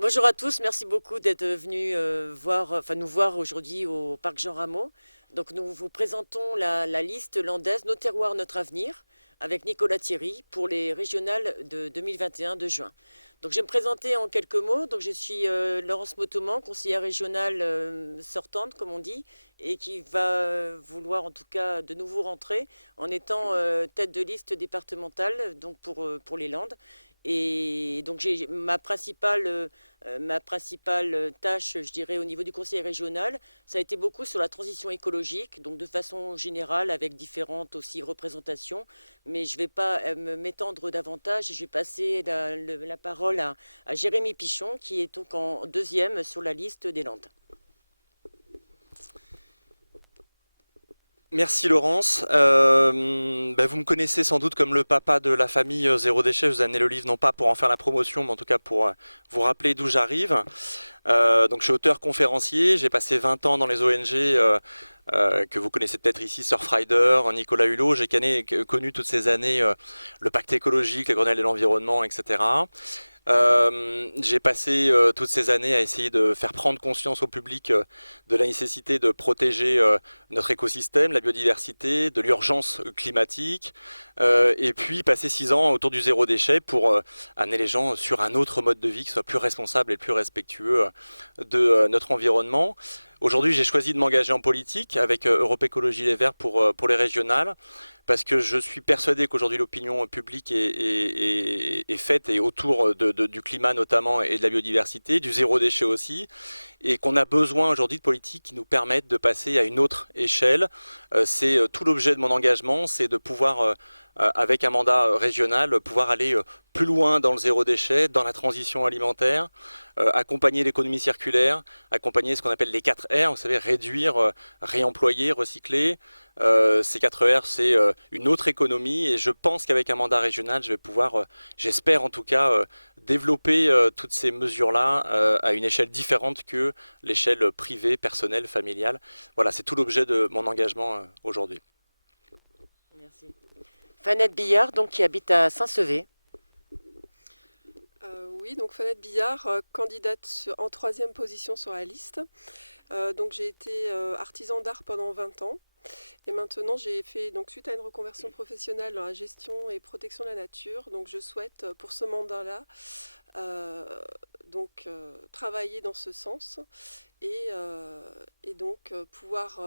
Bonjour à tous, merci beaucoup d'être venus nous voir aujourd'hui au Parc Jean Rameau. Donc nous vous présentons la liste landaise Nos terroirs, notre avenir avec Nicolas Thierry pour les régionales de 2021 de juin. Donc je vais me présenter en quelques mots. Donc je suis Laurence Motoman, conseillère régionale sortante comme on dit, et qui va vouloir en tout cas de nouveau rentrer en étant tête de liste départementale donc pour les Landes. Et donc j'ai ma principale tâche, je dirais, au niveau du conseil régional, ça a été beaucoup sur la transition écologique, donc de façon générale, avec différentes aussi représentations. Mais je ne vais pas m'étendre davantage. Je vais passer la parole à Jérémy Pichon, qui est donc en deuxième sur la liste des Landes. Merci Laurence. Vous me connaissez sans doute comme le papa de la famille Zéro Déchet. Je vous ai amené le livre non pas pour en faire la promotion, mais en tout cas pour vous rappeler d'où j'arrive. Donc je suis auteur conférencier. J'ai passé 20 ans dans les ONG que vous connaissez peut-être ici, Surfrider, Nicolas Hulot. J'ai connu toutes ces années le pacte écologique, les Grenelles de l'environnement, etc. J'ai passé toutes ces années à essayer de faire prendre conscience au public de la nécessité de protéger notre écosystème, la biodiversité, de l'urgence climatique, et puis passer 6 ans autour du zéro déchet pour amener les gens sur un autre mode de vie qui soit plus responsable et plus respectueux de notre environnement. Aujourd'hui, j'ai choisi de m'engager en politique avec Europe Écologie Les Verts pour les régionales, parce que je suis persuadé qu'aujourd'hui l'opinion publique est faite et autour du climat notamment et de la biodiversité, du zéro déchet aussi, et qu'on a besoin aujourd'hui de politiques qui nous permettent de passer à une autre échelle. C'est tout l'objet de mon engagement, c'est de pouvoir avec un mandat régional, pouvoir aller plus loin dans le zéro déchet, dans la transition alimentaire, accompagner l'économie circulaire, accompagner ce qu'on appelle les 4 R, vous savez, réduire, réemployer, recycler. Ces 4 R, c'est une autre économie et je pense qu'avec un mandat régional, je vais pouvoir, j'espère en tout cas, développer toutes ces mesures-là à une échelle différente que l'échelle privée, personnelle, familiale. Voilà, c'est tout l'objet de mon engagement aujourd'hui. Merci. Fanette Billard, donc, qui habite à Saint-Sevé. Oui, donc Fanette Billard, candidate en troisième position sur la liste. Donc j'ai été artisan d'art pendant 20 ans. Et maintenant, j'ai fait, donc suite à une reconversion professionnelle dans la gestion et protection de la nature, donc je souhaite pour ce mandat-là travailler dans ce sens et donc pouvoir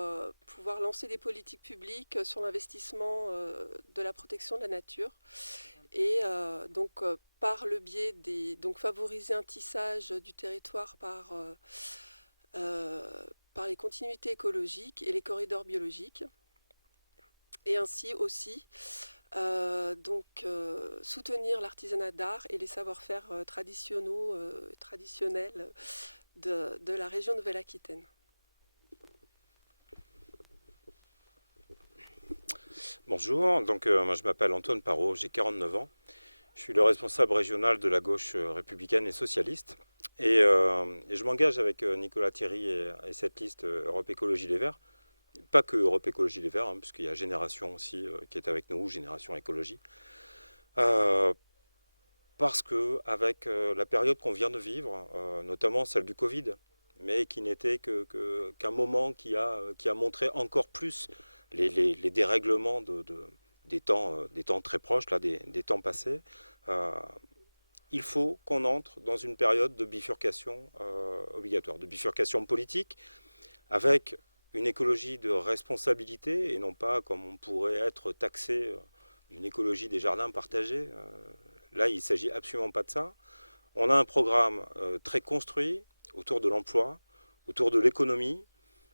lancer des politiques publiques sur l'investissement de la protection de la nature et par le biais donc favoriser un tissage du territoire par les continuités écologiques et les corridors biologiques et ainsi aussi soutenir l'artisanat d'art et les savoir-faire traditionnels de la région Nouvelle-Aquitaine. Bonjour, moi je m'appelle Antoine Parot, j'ai 49 ans. Je suis le responsable régional de la gauche républicaine et socialiste. Et je m'engage avec Nicolas Thierry et cette liste Europe Écologie Les Verts. Pas que Europe Écologie Les Verts, puisqu'il y a Génération aussi qui est avec nous, Génération Écologie. Euh, Parce que avec la période qu'on vient de vivre, notamment celle du Covid, mais qui n'était qu'un moment qui a montré encore plus les dérèglements des temps très proches, là, des temps passés, euh, il faut qu'on entre dans une période de bifurcation obligatoire, de bifurcation politique, avec une écologie de responsabilité et non pas comme on pourrait être taxé d'une écologie des jardins partagés. Là, il ne s'agit absolument pas de ça. On a un programme très construit autour de l'emploi, autour de l'économie,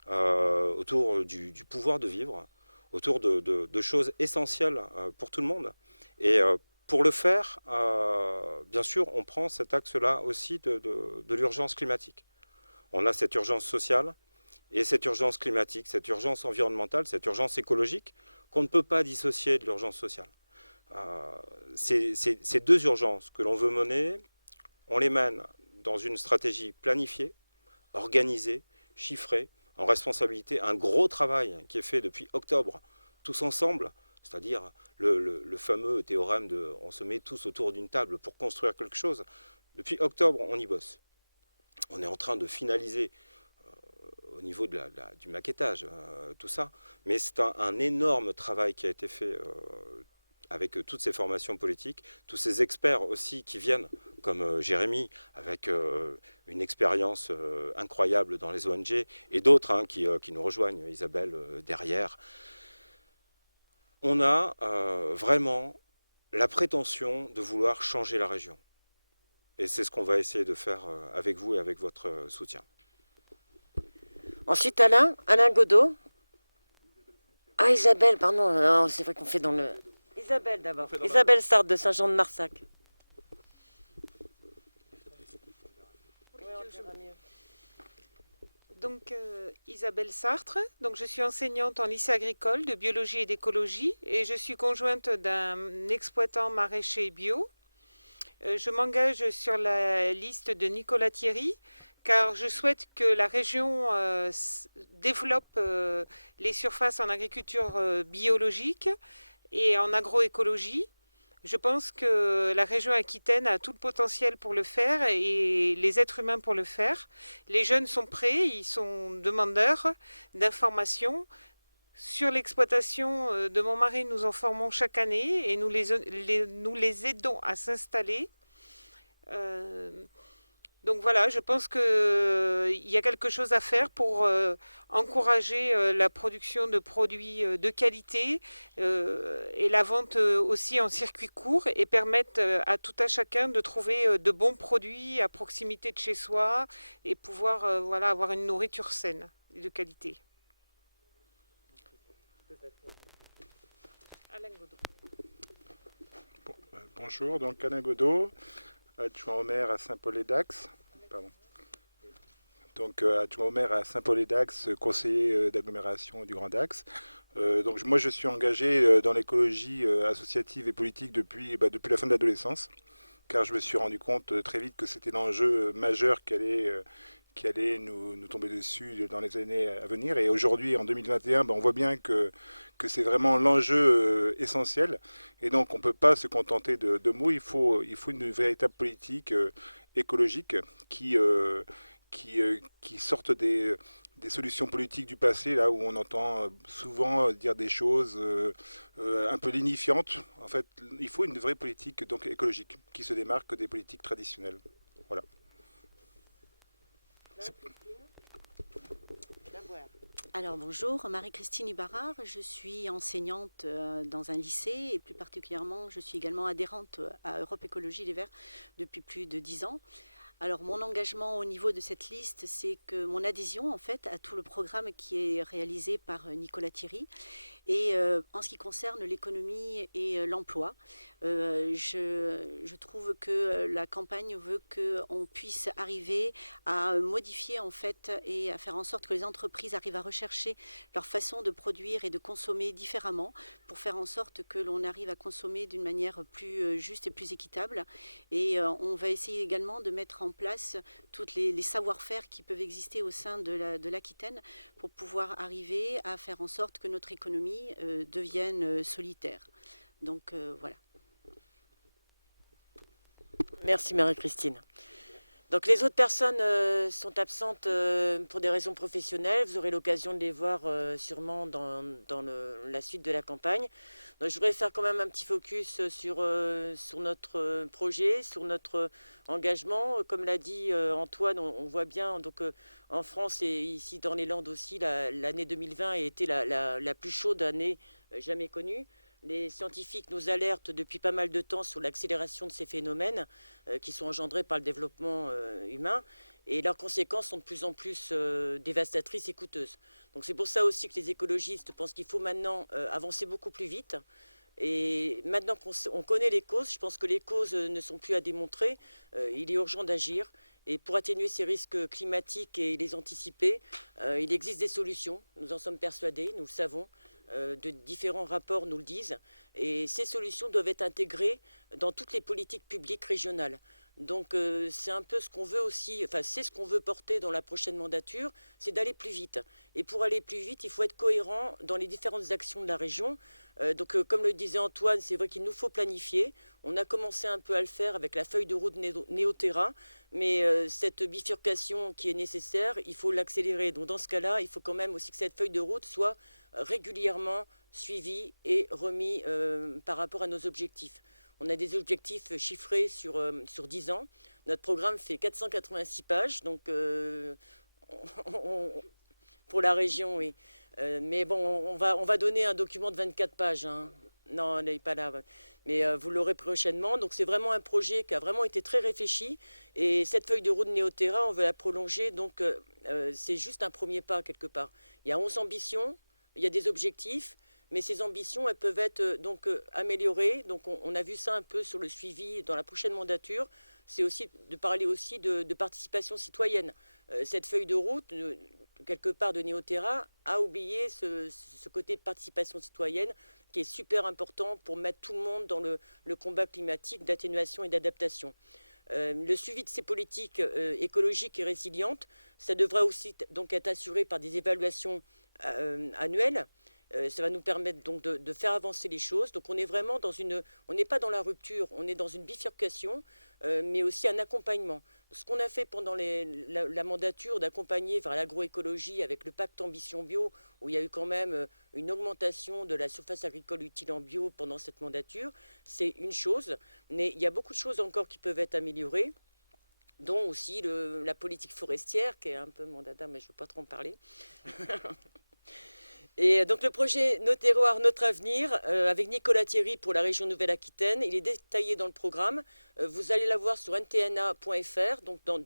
autour du pouvoir de vivre, autour de choses essentielles pour tout le monde. Et pour le faire, bien sûr, on prend cet axe-là aussi de l'urgence climatique. On a cette urgence sociale et cette urgence climatique, cette urgence environnementale, cette urgence écologique qu'on ne peut pas dissocier de l'urgence sociale. Ces deux urgences que l'on veut mener, on les mène dans une stratégie planifiée, organisée, chiffrée, en responsabilité. Un gros travail qui est fait depuis octobre, tous ensemble, c'est-à-dire le fameux théorème de on se met tous autour d'une table pour construire quelque chose. Depuis octobre, on y bosse. On est en train de finaliser au niveau du maquettage, tout ça. Mais c'est un énorme travail qui a été fait avec toutes ces formations politiques, tous ces experts aussi qui viennent, comme Jérémy, avec une expérience incroyable dans les ONG, et d'autres qui nous rejoignent, Isabelle derrière. On a vraiment la prétention de vouloir changer la région. Et c'est ce qu'on va essayer de faire avec vous et avec votre soutien. Ensuite, Alain Godot. Ah, Isabelle, pardon, c'est vrai qu'on fait dans le... Isabelle d'abord. Isabelle Sartre de Saint-Jean-de-Marsac. Donc, Isabelle Sartre, donc je suis enseignante en lycée agricole de biologie et d'écologie et je suis conjointe d'un exploitant maraîcher bio. Je m'engage sur la liste de Nicolas Thierry car je souhaite que la région développe les surfaces en agriculture biologique et en agroécologie. Je pense que la région Aquitaine a tout le potentiel pour le faire et les êtres humains pour le faire. Les jeunes sont prêts, ils sont demandeurs d'informations. Sur l'exploitation de mon mari, nous en formons chaque année et nous les aidons à s'installer. Donc voilà, je pense qu'il y a quelque chose à faire pour encourager la production de produits de qualité et la vente aussi en circuit court et permettre à tout à chacun de trouver de bons produits à proximité de chez soi et pouvoir voilà, avoir une nourriture saine et de qualité. Alain Godot. Bonjour, donc Alain Godot, adjoint au maire à Saint-Paul-et-Dax. Donc adjoint au maire à Saint-Paul-et-Dax, conseiller d'agglomération du Grand Dax. Donc moi je suis engagé dans l'écologie associative et politique depuis la fin de l'adolescence, car je me suis rendu compte très vite que c'était l'enjeu majeur qui allait nous tomber dessus dans les années à venir. Et aujourd'hui, en 2021, on voit bien que c'est vraiment l'enjeu essentiel. Et donc on ne peut pas se contenter de mots, il faut une véritable politique écologique qui sortent des solutions politiques du passé, là où on entend souvent dire des choses un peu lignifiantes. En fait, il faut une vraie politique donc écologique qui se démarque des politiques traditionnelles. Voilà. Alors bonjour, Marie-Christine Ibarard, je suis enseignante dans un lycée et plus particulièrement je suis également adhérente à Europe Écologie Les Verts depuis plus de 10 ans. Alors mon engagement au niveau de cette liste, c'est que mon adhésion en fait à tout le programme qui est réalisé par Nicolas Thierry. Et en ce qui concerne l'économie et l'emploi, je trouve que la campagne veut qu'on puisse arriver à modifier en fait et à faire en sorte que les entreprises arrivent à rechercher leur façon de produire et de consommer différemment pour faire en sorte que l'on arrive à consommer d'une manière plus juste et plus équitable. Et on va essayer également de mettre en place tous les savoir-faire qui peuvent exister au sein de l'Aquitaine pour pouvoir arriver à faire en sorte que notre économie deviennent solitaires. Donc voilà. Merci Marie-Christine. Donc les autres personnes sont absentes pour des raisons professionnelles. Vous aurez l'occasion de les voir sûrement dans la suite de la campagne. Donc, je voudrais faire quand même un petit focus sur notre projet, sur notre engagement. Comme l'a dit Antoine, on voit bien donc, en France et ici dans les Landes aussi, l'année 2020 a été la plus chaude année jamais connue. Les scientifiques nous alertent depuis pas mal de temps sur l'accélération de ces phénomènes qui sont engendrés par le développement humain et leurs conséquences sont de plus en plus dévastatrices et coûteuses. Donc c'est pour ça aussi que les écologistes pensent qu'il faut maintenant avancer beaucoup plus vite. Et maintenant qu'on connaît les causes, je pense que les causes ne sont plus à démontrer, il est urgent d'agir. Et pour atténuer ces risques climatiques et les anticiper, il existe des solutions, nous en sommes persuadés, nous le savons. De différents rapports nous le disent, et ces solutions doivent être intégrées dans toutes les politiques publiques régionales. Donc c'est un peu ce qu'on veut aussi, enfin c'est ce qu'on veut porter dans la prochaine mandature, c'est d'aller plus vite. Et pour aller plus vite, il faut être cohérent dans les différentes actions de la région. Comme le disait Antoine, c'est vrai qu'il nous faut planifier. On a commencé un peu à le faire avec la feuille de route Néoterra, mais cette bifurcation qui est nécessaire, il faut l'accélérer. Donc dans ce cas-là, il faut quand même aussi que cette feuille de route soit régulièrement suivie et remise par rapport à nos objectifs. On a des objectifs chiffrés sur 10 ans. Notre programme fait 486 pages, donc pour la région, oui. Mais bon, on va donner un document de 24 pages. Hein. Non, elle n'est pas là. Mais vous l'aurez prochainement. Donc c'est vraiment un projet qui a vraiment été très réfléchi. Et cette feuille de route Néoterra, on veut la prolonger. Donc c'est juste un premier pas quelque part. Il y a 11 ambitions, il y a des objectifs. Mais ces ambitions, elles peuvent être améliorées. Donc on a vu ça un peu sur le suivi dans la prochaine mandature. C'est aussi de parler aussi de participation citoyenne. Cette feuille de route, quelque part de Néoterra, a oublié ce côté de participation citoyenne qui est super important pour mettre tout le monde dans le combat climatique d'atténuation et d'adaptation. Le suivi de ces politiques écologiques et résilientes, ça devra aussi donc être assuré par des évaluations annuelles. Ça va nous permettre donc de faire avancer les choses. Donc on est vraiment on n'est pas dans la rupture, on est dans une bifurcation, mais aussi un accompagnement. Ce qu'on a fait pendant la mandature d'accompagner vers l'agroécologie avec le pacte Ambition Bio, où il y a eu quand même une augmentation de la surface agricole utile en bio pendant cette mandature, c'est une chose, mais il y a beaucoup de choses encore qui peuvent être améliorées, dont aussi la politique forestière, qui est un peu mon dada, mais je ne veux pas trop en parler. Et donc le projet Nos terroirs, notre avenir, avec Nicolas Thierry pour la région Nouvelle-Aquitaine, il est détaillé dans le programme. Vous allez la voir sur ntna.fr, donc dans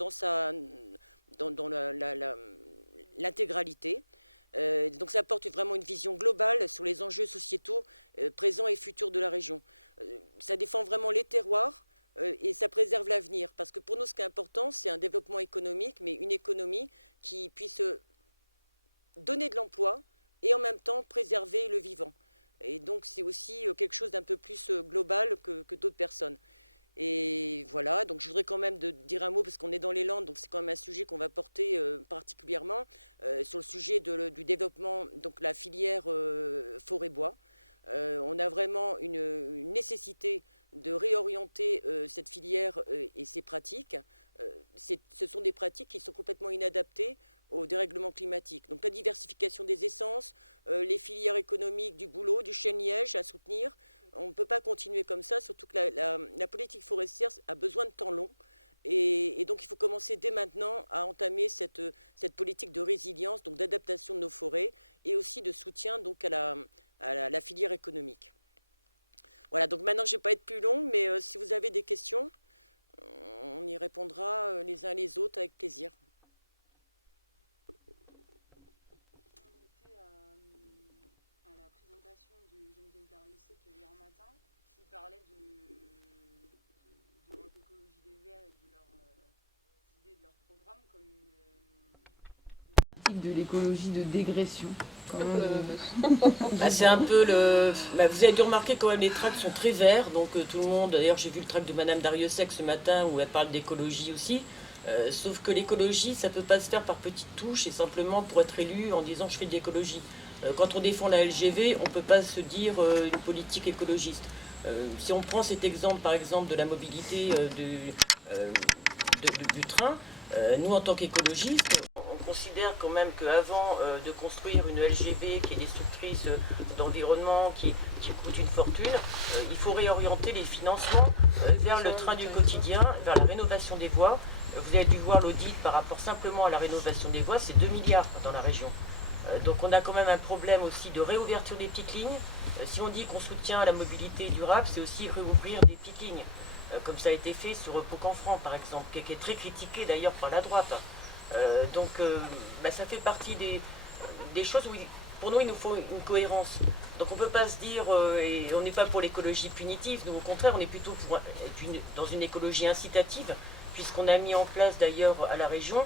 l'intégralité. Donc ça apporte vraiment une vision globale sur les enjeux sociétaux présents et futurs de la région. Ça défend vraiment les terroirs et ça préserve l'avenir. Parce que pour nous, ce qui est important, c'est un développement économique, mais une économie qui puisse donner de l'emploi, et en même temps préserver le vivant. Et donc c'est aussi quelque chose d'un peu plus global que d'autres personnes. Et voilà, donc je voudrais quand même dire un mot, parce qu'on est dans les Landes, donc c'est quand même un sujet qu'on va porter particulièrement, sur le sujet du développement, donc la filière forêt-bois. On a vraiment une nécessité de réorienter cette filière et ses pratiques. Ce sont des pratiques qui sont complètement inadaptées au dérèglement climatique. Donc la diversification des essences, les filières économiques du bouleau, du chêne-liège à soutenir. On ne peut pas continuer comme ça, surtout que la politique forestière a besoin de temps long. Et donc il faut commencer dès maintenant à entamer cette politique de résilience, donc d'adaptation de nos forêts et aussi de soutien donc à la filière économique. Voilà, donc maintenant je ne vais pas être plus longue, mais si vous avez des questions, on y répondra les uns les autres avec plaisir. Qui parlait d'Europe Écologie des Verts et de leurs idées, de leur programme comme une politique de l'écologie de dégression. C'est un peu vous avez dû remarquer quand même les tracts sont très verts, donc tout le monde, d'ailleurs j'ai vu le tract de Madame Dariussec ce matin où elle parle d'écologie aussi, sauf que l'écologie ça peut pas se faire par petites touches et simplement pour être élu en disant je fais de l'écologie. Quand on défend la LGV, on ne peut pas se dire une politique écologiste. Si on prend cet exemple, par exemple, de la mobilité du train, nous, en tant qu'écologistes, on considère quand même qu'avant de construire une LGV qui est destructrice d'environnement, qui coûte une fortune, il faut réorienter les financements vers le train du quotidien, vers la rénovation des voies. Vous avez dû voir l'audit par rapport simplement à la rénovation des voies, c'est 2 milliards dans la région. Donc on a quand même un problème aussi de réouverture des petites lignes. Si on dit qu'on soutient la mobilité durable, c'est aussi réouvrir des petites lignes, comme ça a été fait sur Pau-Canfranc par exemple, qui est très critiqué d'ailleurs par la droite. Ça fait partie des choses où pour nous il nous faut une cohérence. Donc on ne peut pas se dire, et on n'est pas pour l'écologie punitive, nous au contraire on est plutôt dans une écologie incitative, puisqu'on a mis en place d'ailleurs à la région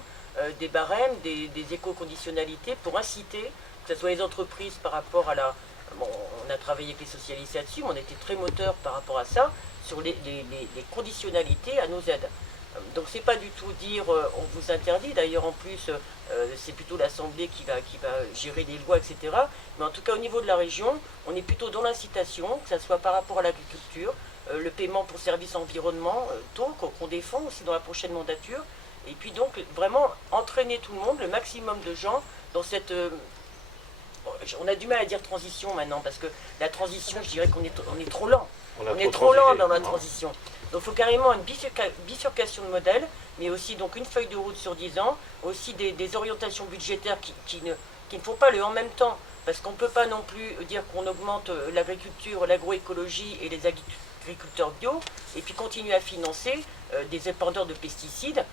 des barèmes, des éco-conditionnalités pour inciter, que ce soit les entreprises par rapport à on a travaillé avec les socialistes là-dessus, on était très moteur par rapport à ça, sur les conditionnalités à nos aides. Donc c'est pas du tout dire on vous interdit, d'ailleurs en plus c'est plutôt l'Assemblée qui va gérer les lois, etc. Mais en tout cas au niveau de la région, on est plutôt dans l'incitation, que ce soit par rapport à l'agriculture, le paiement pour services environnementaux qu'on défend aussi dans la prochaine mandature, et puis donc vraiment entraîner tout le monde, le maximum de gens dans cette... on a du mal à dire transition maintenant, parce que la transition, je dirais qu'on est trop lent. On est trop lent dans la transition. Donc il faut carrément une bifurcation de modèle, mais aussi donc une feuille de route sur 10 ans, aussi des orientations budgétaires qui ne font pas le en même temps, parce qu'on ne peut pas non plus dire qu'on augmente l'agriculture, l'agroécologie et les agriculteurs bio, et puis continuer à financer des épandeurs de pesticides,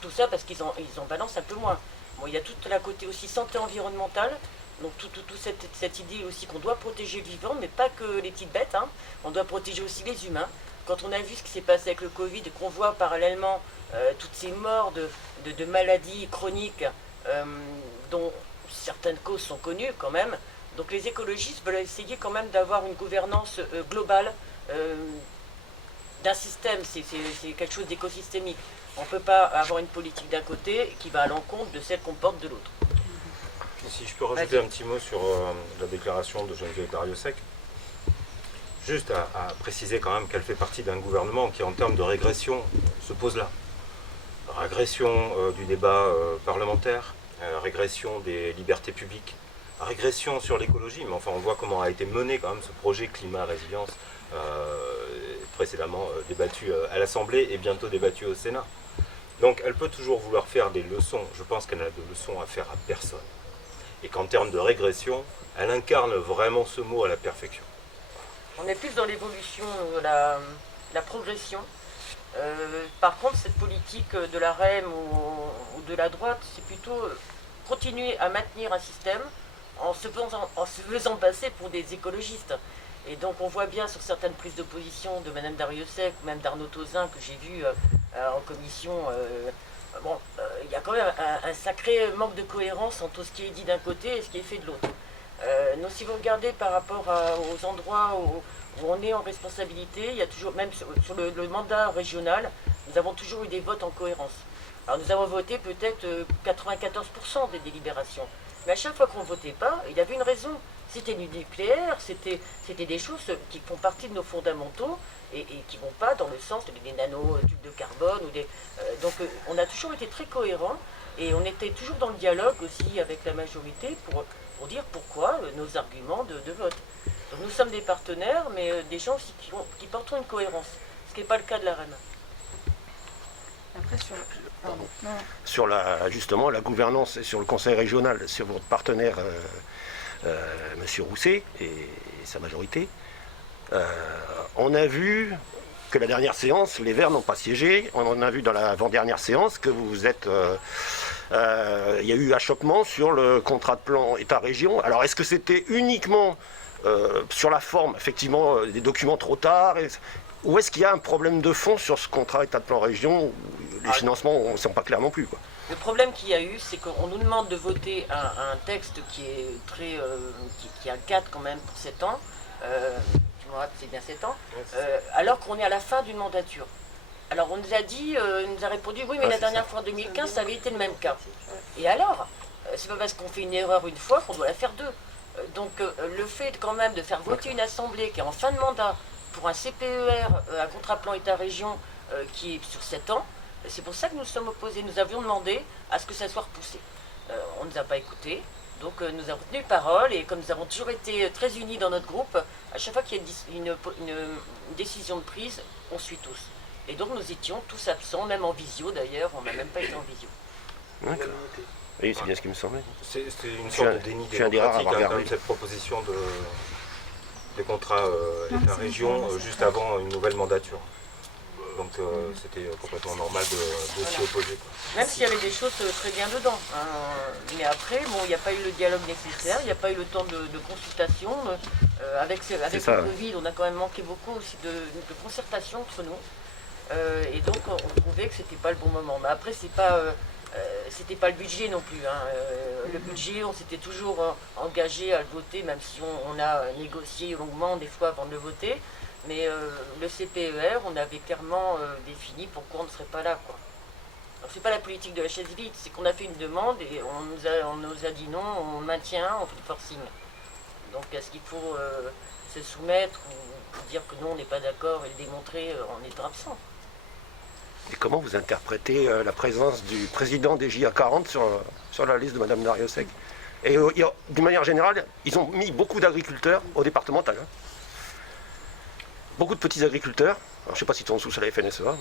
tout ça parce qu'ils en balancent un peu moins. Bon, il y a tout la côté aussi santé environnementale, donc toute cette idée aussi qu'on doit protéger le vivant, mais pas que les petites bêtes, hein. On doit protéger aussi les humains. Quand on a vu ce qui s'est passé avec le Covid et qu'on voit parallèlement toutes ces morts de maladies chroniques dont certaines causes sont connues quand même, donc les écologistes veulent essayer quand même d'avoir une gouvernance globale d'un système, c'est quelque chose d'écosystémique. On ne peut pas avoir une politique d'un côté qui va à l'encontre de celle qu'on porte de l'autre. Si je peux rajouter un petit mot sur la déclaration de Geneviève Darrieussecq. Juste à préciser quand même qu'elle fait partie d'un gouvernement qui, en termes de régression, se pose là. Régression du débat parlementaire, régression des libertés publiques, régression sur l'écologie, mais enfin on voit comment a été mené quand même ce projet climat-résilience précédemment débattu à l'Assemblée et bientôt débattu au Sénat. Donc elle peut toujours vouloir faire des leçons, je pense qu'elle n'a de leçons à faire à personne. Et qu'en termes de régression, elle incarne vraiment ce mot à la perfection. On est plus dans l'évolution, la progression. Par contre, cette politique de la REM ou de la droite, c'est plutôt continuer à maintenir un système en se faisant passer pour des écologistes. Et donc on voit bien sur certaines prises d'opposition de Mme Darrieussecq ou même d'Arnaud Tauzin que j'ai vu en commission, il y a quand même un sacré manque de cohérence entre ce qui est dit d'un côté et ce qui est fait de l'autre. Donc si vous regardez par rapport aux endroits où on est en responsabilité, il y a toujours, même sur le mandat régional, nous avons toujours eu des votes en cohérence. Alors nous avons voté peut-être 94% des délibérations, mais à chaque fois qu'on ne votait pas, il y avait une raison. C'était du nucléaire, c'était des choses qui font partie de nos fondamentaux et qui ne vont pas dans le sens des nanotubes de carbone. Donc on a toujours été très cohérents et on était toujours dans le dialogue aussi avec la majorité pour dire pourquoi nos arguments de vote. Donc nous sommes des partenaires, mais des gens aussi qui portent une cohérence, ce qui n'est pas le cas de la REM. Après, justement la gouvernance et sur le conseil régional, sur votre partenaire Monsieur Rousset et sa majorité, on a vu que la dernière séance, les Verts n'ont pas siégé. On a vu dans l'avant-dernière séance que vous êtes... il y a eu achoppement sur le contrat de plan État-région. Alors est-ce que c'était uniquement sur la forme, effectivement, des documents trop tard ou est-ce qu'il y a un problème de fond sur ce contrat État de plan région où les financements ne sont pas clairs non plus, quoi? Le problème qu'il y a eu, c'est qu'on nous demande de voter un texte qui est très, qui a 4 quand même pour 7 ans. C'est bien 7 ans, alors qu'on est à la fin d'une mandature. Alors on nous a dit, nous a répondu, oui mais la dernière fois en 2015 ça avait été le même cas. Et alors, c'est pas parce qu'on fait une erreur une fois qu'on doit la faire deux. Donc le fait quand même de faire voter une assemblée qui est en fin de mandat pour un CPER, un contrat plan État-région qui est sur 7 ans, c'est pour ça que nous sommes opposés. Nous avions demandé à ce que ça soit repoussé. On ne nous a pas écoutés. Donc nous avons tenu parole et comme nous avons toujours été très unis dans notre groupe, à chaque fois qu'il y a une décision de prise, on suit tous. Et donc nous étions tous absents, même en visio d'ailleurs, on n'a même pas été en visio. D'accord. Oui, c'est bien ce qui me semblait. C'est une sorte de déni je suis un des rares à avoir regardé cette proposition des contrats État-région juste avant une nouvelle mandature. Donc c'était complètement normal de s'y opposer. Même s'il y avait des choses très bien dedans. Mais après, bon, il n'y a pas eu le dialogue nécessaire, il n'y a pas eu le temps de consultation. Avec le Covid, on a quand même manqué beaucoup aussi de concertation entre nous. Et donc on trouvait que c'était pas le bon moment. Mais après, c'était pas le budget non plus. Le budget, on s'était toujours engagé à le voter, même si on a négocié longuement des fois avant de le voter. Mais le CPER, on avait clairement défini pourquoi on ne serait pas là, quoi. C'est pas la politique de la chaise vide, c'est qu'on a fait une demande et on nous a dit non, on maintient, on fait le forcing. Donc est-ce qu'il faut se soumettre ou dire que non, on n'est pas d'accord et le démontrer en étant absent? Et comment vous interprétez la présence du président des JA40 sur la liste de Madame Dariussec? Et d'une manière générale, ils ont mis beaucoup d'agriculteurs au départemental. Hein. Beaucoup de petits agriculteurs. Alors, je ne sais pas s'ils sont sous la FNSEA.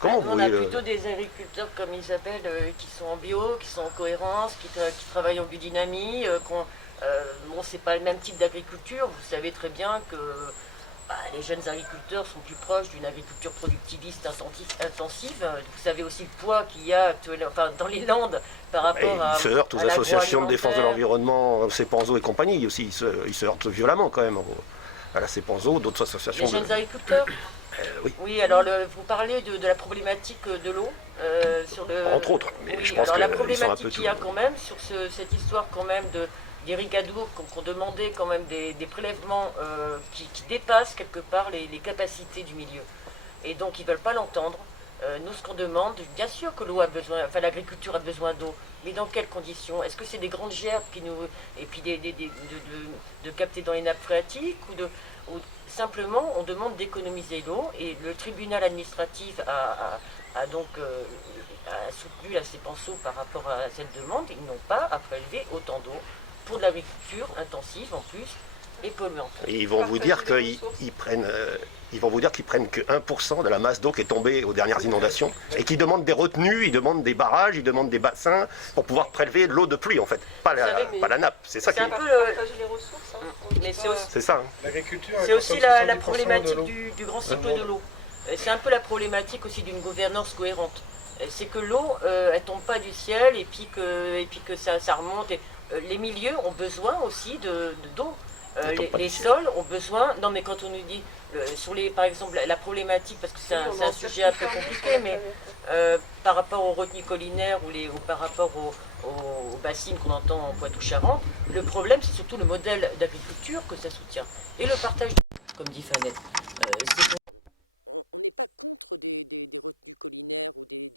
Comment vous voyez On a plutôt des agriculteurs comme Isabelle qui sont en bio, qui sont en cohérence, qui travaillent en biodynamie. Bon, c'est pas le même type d'agriculture. Vous savez très bien que les jeunes agriculteurs sont plus proches d'une agriculture productiviste intensive. Vous savez aussi le poids qu'il y a actuellement, dans les Landes par rapport à. Ils se heurtent aux associations de défense de l'environnement, CEPANZO et compagnie aussi. Ils se heurtent violemment quand même à la CEPANZO, d'autres associations. Les jeunes agriculteurs. Oui. Oui, alors vous parlez de la problématique de l'eau entre autres, mais oui, je pense qu'ils sont un peu tout. Il y a quand même sur cette histoire quand même d'Irrigado qu'on demandait quand même des prélèvements qui dépassent quelque part les capacités du milieu. Et donc ils ne veulent pas l'entendre. Nous, ce qu'on demande, bien sûr que l'eau a besoin, l'agriculture a besoin d'eau, mais dans quelles conditions? Est-ce que c'est des grandes gerbes et puis de capter dans les nappes phréatiques ou simplement on demande d'économiser l'eau et le tribunal administratif a donc soutenu la CEPANZO par rapport à cette demande. Ils n'ont pas à prélever autant d'eau pour de l'agriculture intensive en plus et polluante. Et ils vont vous dire qu'ils prennent que 1% de la masse d'eau qui est tombée aux dernières inondations et qu'ils demandent des retenues, ils demandent des barrages, ils demandent des bassins pour pouvoir prélever l'eau de pluie en fait, pas la nappe. C'est ça qui est. Mais c'est ça. Hein. L'agriculture. C'est aussi la problématique du grand cycle de l'eau. C'est un peu la problématique aussi d'une gouvernance cohérente. C'est que l'eau, elle tombe pas du ciel et puis que ça remonte. Les milieux ont besoin aussi d'eau. Les sols ont besoin. Non, mais quand on nous dit par exemple la problématique, parce que c'est un sujet un peu compliqué, mais par rapport aux retenues collinaires ou par rapport aux bassines qu'on entend en Poitou-Charentes, le problème c'est surtout le modèle d'agriculture que ça soutient et le partage, comme dit Fanette. On n'est pas contre des retenues collinaires ou des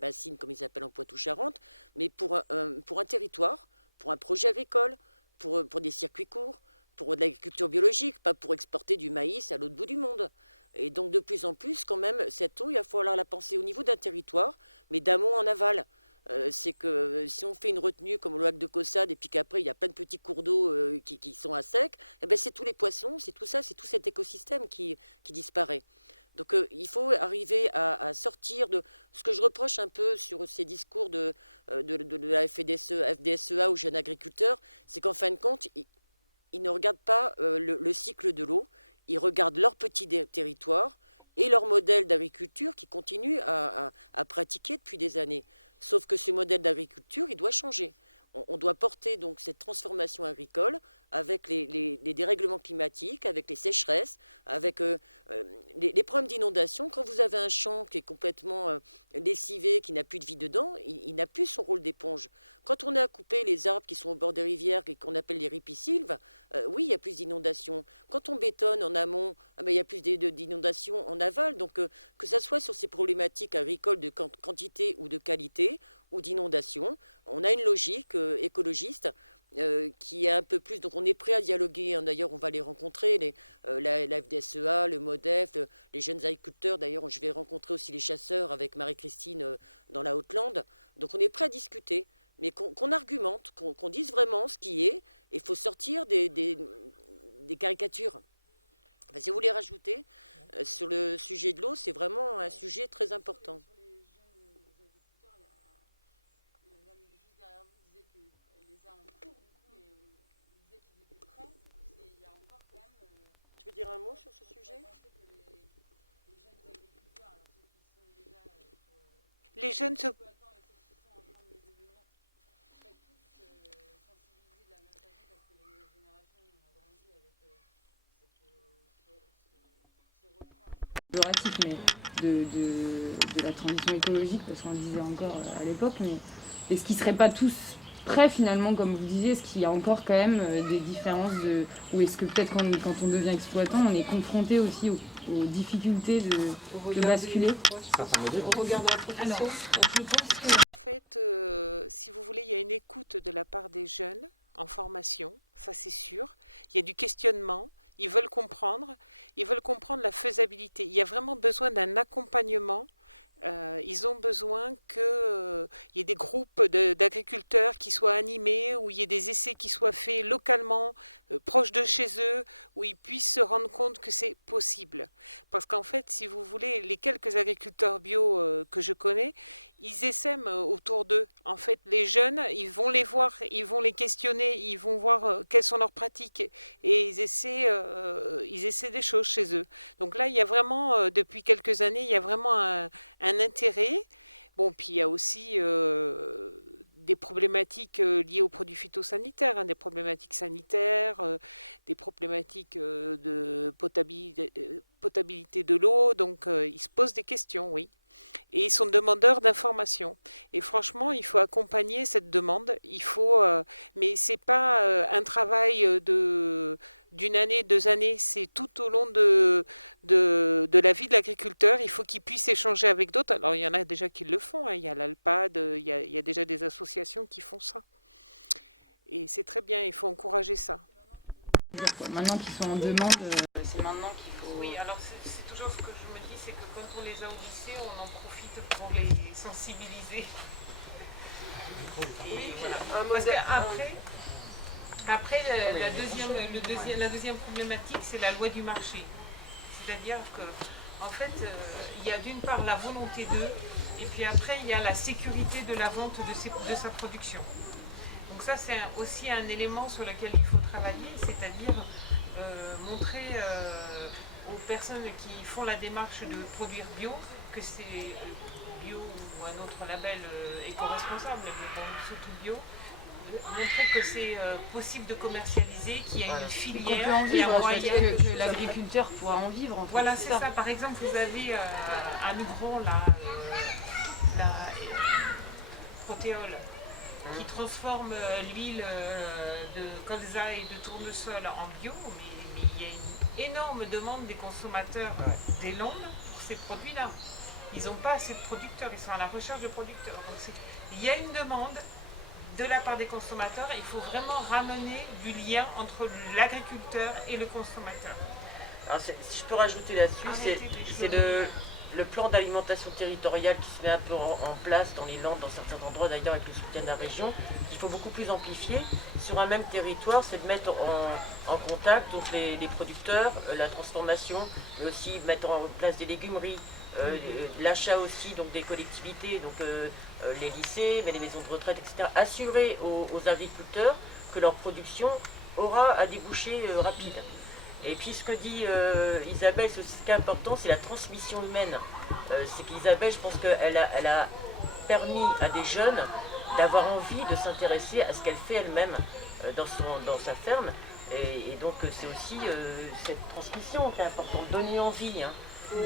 bassines, comme ils s'appellent en Poitou-Charentes, mais pour un territoire, pour un projet agricole, pour des circuits courts, pour de l'agriculture biologique, pas pour exporter du maïs à l'autre bout du monde. Et donc de plus en plus, quand même, cette eau, il va falloir la penser au niveau d'un territoire, mais d'amont en aval. C'est que si on fait une retenue comme le lac de Caussade et puis qu'après il y a plein de petits cours d'eau qui sont à sec, eh ben, c'est tous les poissons, c'est tout ça, c'est tout cet écosystème qui disparaît. Donc il faut arriver à sortir de ce que je reproche un peu sur ces discours de la FDSEA aux jeunes agriculteurs, c'est qu'en fin de compte, ils ne regardent pas le cycle de l'eau, ils regardent leur petit territoire et leur modèle d'agriculture qu'ils continuent à pratiquer depuis des années. Sauf que ce modèle d'agriculture, il doit changer. On doit porter donc cette transformation agricole avec les dérèglements climatiques, avec les sécheresses, avec les problèmes d'inondation. Quand vous avez un champ qui est complètement lessivé, qui n'a plus de vie dedans, il n'a plus son rôle d'éponge. Quand on a coupé les arbres qui sont au bord des rivières et qu'on appelle les ripisylves, oui, il y a plus d'inondations. Quand on bétonne en amont, il y a plus d'inondations en aval. Donc que ça soit sur ces problématiques agricoles de quantité ou de qualité, ou d'inondation, on a une logique écologiste qui est un peu plus... Donc on est prêt à dialoguer, hein. D'ailleurs on va les rencontrer, la FDSEA, le MODEF, les jeunes agriculteurs. D'ailleurs je vais rencontrer aussi les chasseurs avec Marie-Christine dans la Haute-Lande. Donc on est prêt à discuter, mais qu'on argumente, qu'on dise vraiment ce qui est, et il faut sortir des caricatures. Enfin, si vous voulez rajouter, sur le sujet de l'eau, c'est vraiment un sujet très important. Tu veux dire un mot sur ce sujet? Les jeunes se... mais de la transition écologique, parce qu'on le disait encore à l'époque, mais est-ce qu'ils ne seraient pas tous près finalement, comme vous disiez, est-ce qu'il y a encore quand même des différences ou est-ce que peut-être quand on devient exploitant, on est confronté aussi aux difficultés de basculer? Au regard de la profession. Je pense qu'en fait, si vous voulez, il y a une écoute de la part des jeunes en formation, ça c'est sûr. Il y a du questionnement, ils veulent comprendre la faisabilité. Il y a vraiment besoin d'un accompagnement. Ils ont besoin qu'il y ait des groupes d'agriculteurs qui soient animés, où il y ait des essais qui soient faits localement, proches de chez eux, où ils puissent se rendre compte que c'est possible. Parce qu'en fait, si vous voulez, les quelques agriculteurs bio que je connais, ils essaiment autour d'eux. En fait, les jeunes, ils vont les voir, ils vont les questionner, ils vont voir quelles sont leurs pratiques et ils essaient des choses chez eux. Donc là, il y a vraiment, depuis quelques années, il y a vraiment un intérêt. Bon, puis il y a aussi des problématiques liées aux produits phytosanitaires, hein, des problématiques sanitaires, des problématiques de potabilité de l'eau. Donc, ils se posent des questions, oui. Et ils sont demandeurs d'informations. Et franchement, il faut accompagner cette demande. Mais c'est pas un travail d'une année, 2 années. C'est tout au long de la vie de l'agriculteur. Il faut qu'il puisse échanger avec d'autres. Alors, il y en a déjà qui le font, hein. Il y a l'Alpad, il y a déjà des associations qui font ça. Et c'est très bien, il faut encourager ça. Maintenant qu'ils sont en demande, c'est maintenant qu'il faut... Oui, alors c'est toujours ce que je me dis, c'est que quand on les a au lycée, on en profite pour les sensibiliser. Et voilà. Parce qu'après, la deuxième problématique, c'est la loi du marché. C'est-à-dire qu'en fait, il y a d'une part la volonté d'eux, et puis après, il y a la sécurité de la vente de sa production. Donc ça, c'est aussi un élément sur lequel il faut travailler, c'est-à-dire montrer aux personnes qui font la démarche de produire bio, que c'est bio ou un autre label éco-responsable, mais bon, surtout bio, montrer que c'est possible de commercialiser, qu'il y a une filière, qu'on peut en vivre, en fait, que l'agriculteur pourra en vivre. En fait, voilà, c'est ça. Par exemple, vous avez à Nouvron la protéole, qui transforme l'huile de colza et de tournesol en bio, mais il y a une énorme demande des consommateurs des Landes pour ces produits-là. Ils n'ont pas assez de producteurs, ils sont à la recherche de producteurs. Donc il y a une demande de la part des consommateurs, il faut vraiment ramener du lien entre l'agriculteur et le consommateur. Alors, si je peux rajouter là-dessus, c'est le plan d'alimentation territoriale qui se met un peu en place dans les Landes, dans certains endroits d'ailleurs avec le soutien de la région, qu'il faut beaucoup plus amplifier. Sur un même territoire, c'est de mettre en contact donc, les producteurs, la transformation, mais aussi mettre en place des légumeries, l'achat aussi donc, des collectivités, donc les lycées, mais les maisons de retraite, etc. Assurer aux agriculteurs que leur production aura un débouché rapide. Et puis ce que dit Isabelle, ce qui est important, c'est la transmission humaine. C'est qu'Isabelle, je pense qu'elle a permis à des jeunes d'avoir envie de s'intéresser à ce qu'elle fait elle-même dans sa ferme. Et donc c'est aussi cette transmission qui est importante, donner envie. Hein.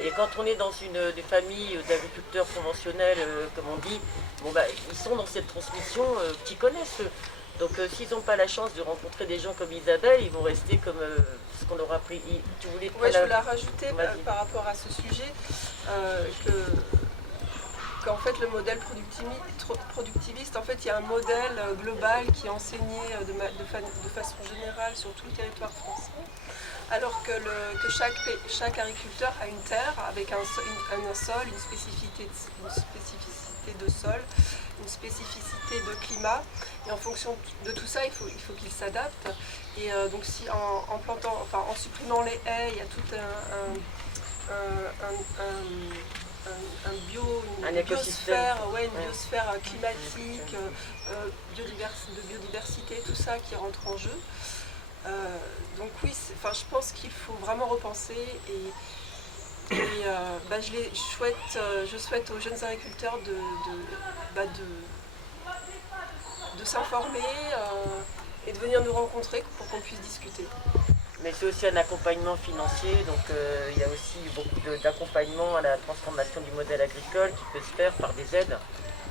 Et quand on est dans des familles d'agriculteurs conventionnels, comme on dit, bon, bah, ils sont dans cette transmission qui connaissent eux. Donc s'ils n'ont pas la chance de rencontrer des gens comme Isabelle, ils vont rester comme ce qu'on aura appris. Tu voulais je voulais rajouter par rapport à ce sujet qu'en fait le modèle productiviste, en fait il y a un modèle global qui est enseigné de façon générale sur tout le territoire français. Alors que chaque agriculteur a une terre avec un sol, une spécificité de sol, une spécificité de climat, et en fonction de tout ça, il faut qu'il s'adapte. Et donc si en supprimant les haies, il y a tout une biosphère climatique, de biodiversité, tout ça qui rentre en jeu. Donc oui, je pense qu'il faut vraiment repenser je souhaite aux jeunes agriculteurs de s'informer et de venir nous rencontrer pour qu'on puisse discuter. Mais c'est aussi un accompagnement financier, donc il y a aussi beaucoup d'accompagnement à la transformation du modèle agricole qui peut se faire par des aides.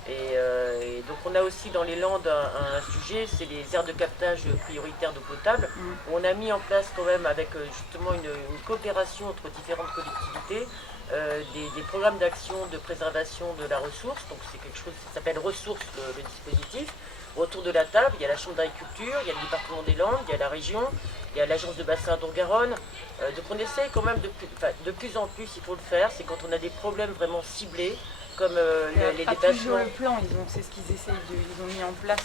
Et Et donc on a aussi dans les Landes un sujet, c'est les aires de captage prioritaires d'eau potable, où on a mis en place quand même avec justement une coopération entre différentes collectivités, des programmes d'action de préservation de la ressource. Donc c'est quelque chose qui s'appelle Ressources, le dispositif. Autour de la table, il y a la Chambre d'agriculture, il y a le département des Landes, il y a la région, il y a l'agence de bassin d'Or-Garonne. Donc on essaye quand même de plus en plus, il faut le faire, c'est quand on a des problèmes vraiment ciblés, comme les à plus sur dépassements. le plan, c'est ce qu'ils essayent ils ont mis en place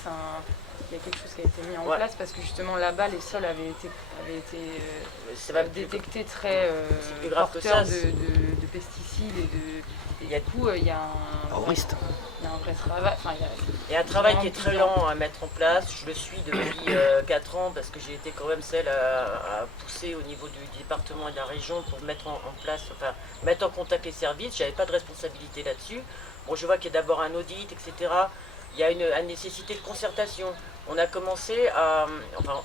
il y a quelque chose qui a été mis en place parce que justement là-bas les sols avaient été détectés très porteurs de pesticides et du coup il y a un vrai travail. Il y a un travail qui est très lent à mettre en place. Je le suis depuis 4 ans parce que j'ai été quand même celle à pousser au niveau du département et de la région pour mettre en place, mettre en contact les services. Je n'avais pas de responsabilité là-dessus. Bon, je vois qu'il y a d'abord un audit, etc. Il y a une nécessité de concertation. On a commencé à,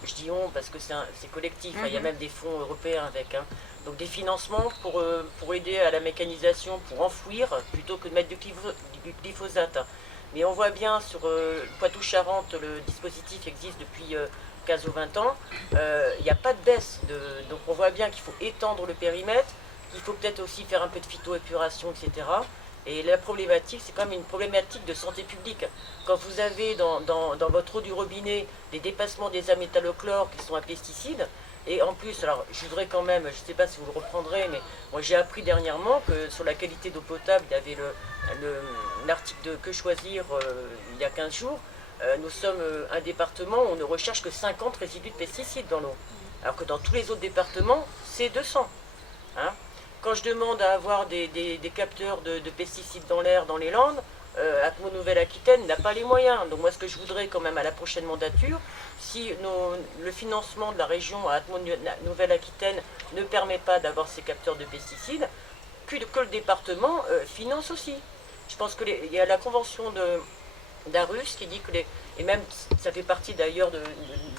je dis on parce que c'est collectif, il y a même des fonds européens avec, donc des financements pour aider à la mécanisation, pour enfouir plutôt que de mettre du glyphosate. Mais on voit bien sur Poitou-Charentes, le dispositif existe depuis 15 ou 20 ans, il n'y a pas de baisse, donc on voit bien qu'il faut étendre le périmètre, qu'il faut peut-être aussi faire un peu de phytoépuration, etc. Et la problématique, c'est quand même une problématique de santé publique. Quand vous avez dans votre eau du robinet des dépassements des amétallochlores qui sont un pesticide, et en plus, alors je voudrais quand même, je ne sais pas si vous le reprendrez, mais moi j'ai appris dernièrement que sur la qualité d'eau potable, il y avait l'article de Que choisir il y a 15 jours. Nous sommes un département où on ne recherche que 50 résidus de pesticides dans l'eau. Alors que dans tous les autres départements, c'est 200. Quand je demande à avoir des capteurs de pesticides dans l'air dans les Landes, Atmo Nouvelle-Aquitaine n'a pas les moyens. Donc moi ce que je voudrais quand même à la prochaine mandature, si le financement de la région à Atmo Nouvelle-Aquitaine ne permet pas d'avoir ces capteurs de pesticides, que le département finance aussi. Je pense qu'il y a la convention d'Arus qui dit que, et même ça fait partie d'ailleurs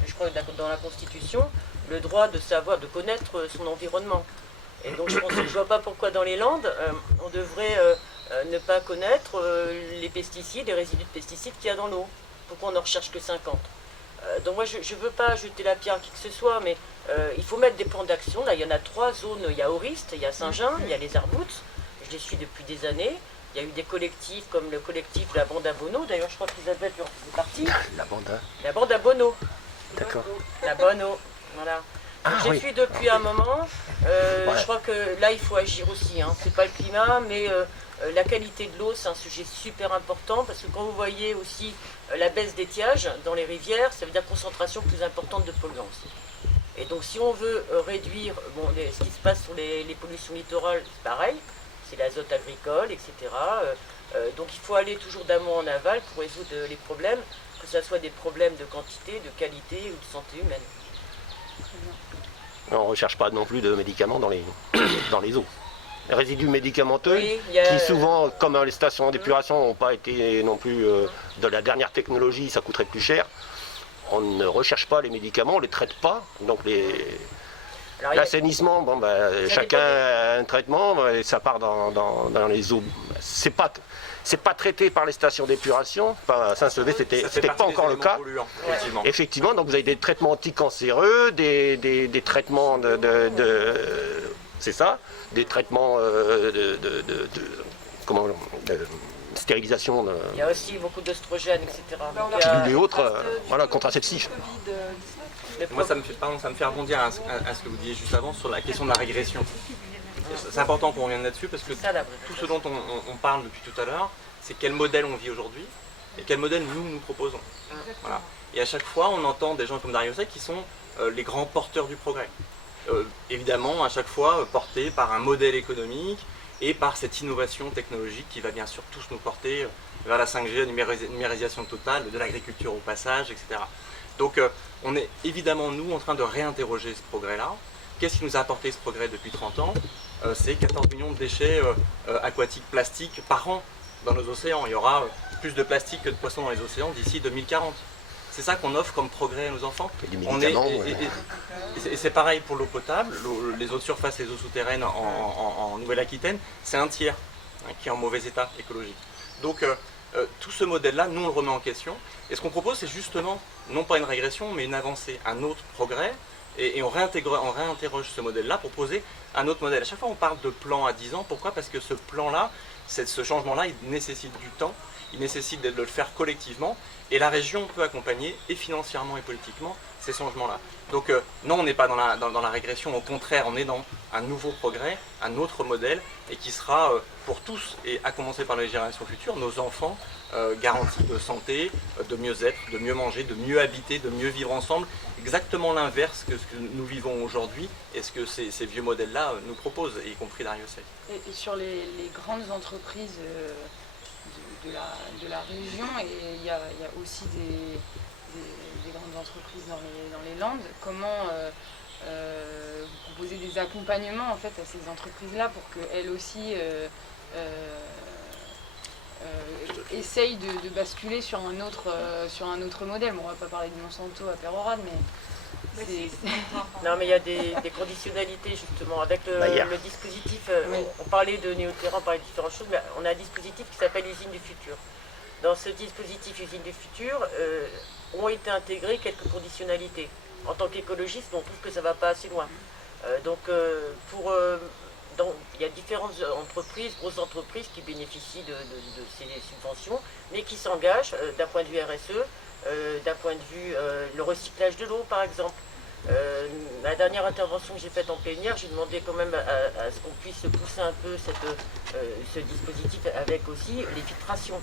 je crois dans la Constitution, le droit de connaître son environnement. Et donc je ne vois pas pourquoi dans les Landes, on devrait ne pas connaître les pesticides, les résidus de pesticides qu'il y a dans l'eau. Pourquoi on n'en recherche que 50 ? Donc moi je ne veux pas jeter la pierre à qui que ce soit, mais il faut mettre des plans d'action. Là il y en a 3 zones, il y a Auriste, il y a Saint-Jean, il y a les Arboutes, je les suis depuis des années. Il y a eu des collectifs comme le collectif de la bande à Bono, d'ailleurs je crois qu'Isabelle est partie. La bande à Bono. D'accord. La Bono, voilà. Ah, je oui. suis depuis un moment. Je crois que là, il faut agir aussi. C'est pas le climat, mais la qualité de l'eau, c'est un sujet super important parce que quand vous voyez aussi la baisse d'étiage dans les rivières, ça veut dire concentration plus importante de polluants aussi. Et donc, si on veut réduire ce qui se passe sur les pollutions littorales, c'est pareil, c'est l'azote agricole, etc. Donc, il faut aller toujours d'amont en aval pour résoudre les problèmes, que ce soit des problèmes de quantité, de qualité ou de santé humaine. On ne recherche pas non plus de médicaments dans les eaux. Les résidus médicamenteux, Oui, qui souvent, comme les stations d'épuration, n'ont pas été non plus de la dernière technologie, ça coûterait plus cher. On ne recherche pas les médicaments, on ne les traite pas. Donc l'assainissement, chacun a un traitement, et ça part dans les eaux. C'est pas traité par les stations d'épuration. Enfin, à Saint-Sevé, c'était pas encore le cas. Effectivement, donc vous avez des traitements anticancéreux, des traitements c'est ça, des traitements de stérilisation. Il y a aussi beaucoup d'oestrogènes, etc. Pilules et autres, contraceptifs. Moi, ça me fait rebondir à ce que vous disiez juste avant sur la question de la régression. C'est important qu'on revienne là-dessus parce que tout ce dont on parle depuis tout à l'heure, c'est quel modèle on vit aujourd'hui et quel modèle nous proposons. Voilà. Et à chaque fois, on entend des gens comme Dario Sec qui sont les grands porteurs du progrès. Évidemment, à chaque fois, portés par un modèle économique et par cette innovation technologique qui va bien sûr tous nous porter vers la 5G, la numérisation totale de l'agriculture au passage, etc. Donc on est évidemment, nous, en train de réinterroger ce progrès-là. Qu'est-ce qui nous a apporté ce progrès depuis 30 ans ? C'est 14 millions de déchets aquatiques plastiques par an dans nos océans. Il y aura plus de plastique que de poissons dans les océans d'ici 2040. C'est ça qu'on offre comme progrès à nos enfants. Et du médicament. Et c'est pareil pour l'eau potable, les eaux de surface et les eaux souterraines en Nouvelle-Aquitaine, c'est un tiers qui est en mauvais état écologique. Donc tout ce modèle-là, nous on le remet en question. Et ce qu'on propose, c'est justement, non pas une régression, mais une avancée, un autre progrès. Et on réinterroge ce modèle-là pour poser un autre modèle. À chaque fois, on parle de plan à 10 ans. Pourquoi? Parce que ce plan-là, ce changement-là, il nécessite du temps, il nécessite de le faire collectivement. Et la région peut accompagner, et financièrement et politiquement, ces changements-là. Donc non, on n'est pas dans la régression. Au contraire, on est dans un nouveau progrès, un autre modèle, et qui sera pour tous, et à commencer par les générations futures, nos enfants, garantie de santé, de mieux-être, de mieux manger, de mieux habiter, de mieux vivre ensemble. Exactement l'inverse que ce que nous vivons aujourd'hui et ce que ces vieux modèles-là nous proposent, y compris l'Ariosec. Et sur les grandes entreprises de la région, et il y a aussi des grandes entreprises dans les Landes, comment vous proposez des accompagnements en fait à ces entreprises-là pour qu'elles aussi essayent de basculer sur un autre modèle. Bon, on va pas parler de Monsanto à Pérorade, mais non, mais il y a des conditionnalités justement avec le dispositif. On parlait de Néoterra, on parlait de différentes choses, mais on a un dispositif qui s'appelle Usine du Futur. Dans ce dispositif Usine du Futur ont été intégrées quelques conditionnalités. En tant qu'écologiste, on trouve que ça ne va pas assez loin. Il y a différentes entreprises, grosses entreprises qui bénéficient de ces subventions, mais qui s'engagent d'un point de vue RSE, d'un point de vue le recyclage de l'eau par exemple. La dernière intervention que j'ai faite en plénière, j'ai demandé quand même à ce qu'on puisse pousser un peu ce dispositif avec aussi les filtrations,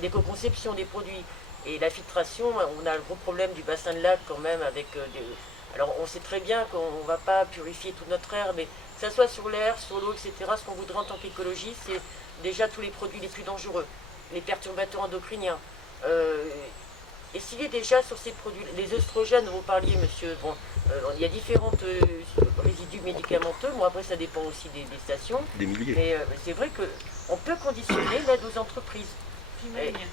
l'éco-conception des produits. Et la filtration, on a le gros problème du bassin de lac quand même avec Alors on sait très bien qu'on ne va pas purifier toute notre air, mais que ce soit sur l'air, sur l'eau, etc., ce qu'on voudrait en tant qu'écologiste, c'est déjà tous les produits les plus dangereux, les perturbateurs endocriniens. Et s'il est déjà sur ces produits, les œstrogènes, vous parliez, monsieur, bon, il y a différentes résidus médicamenteux, bon après ça dépend aussi des stations. Des milliers. Mais c'est vrai qu'on peut conditionner l'aide aux entreprises.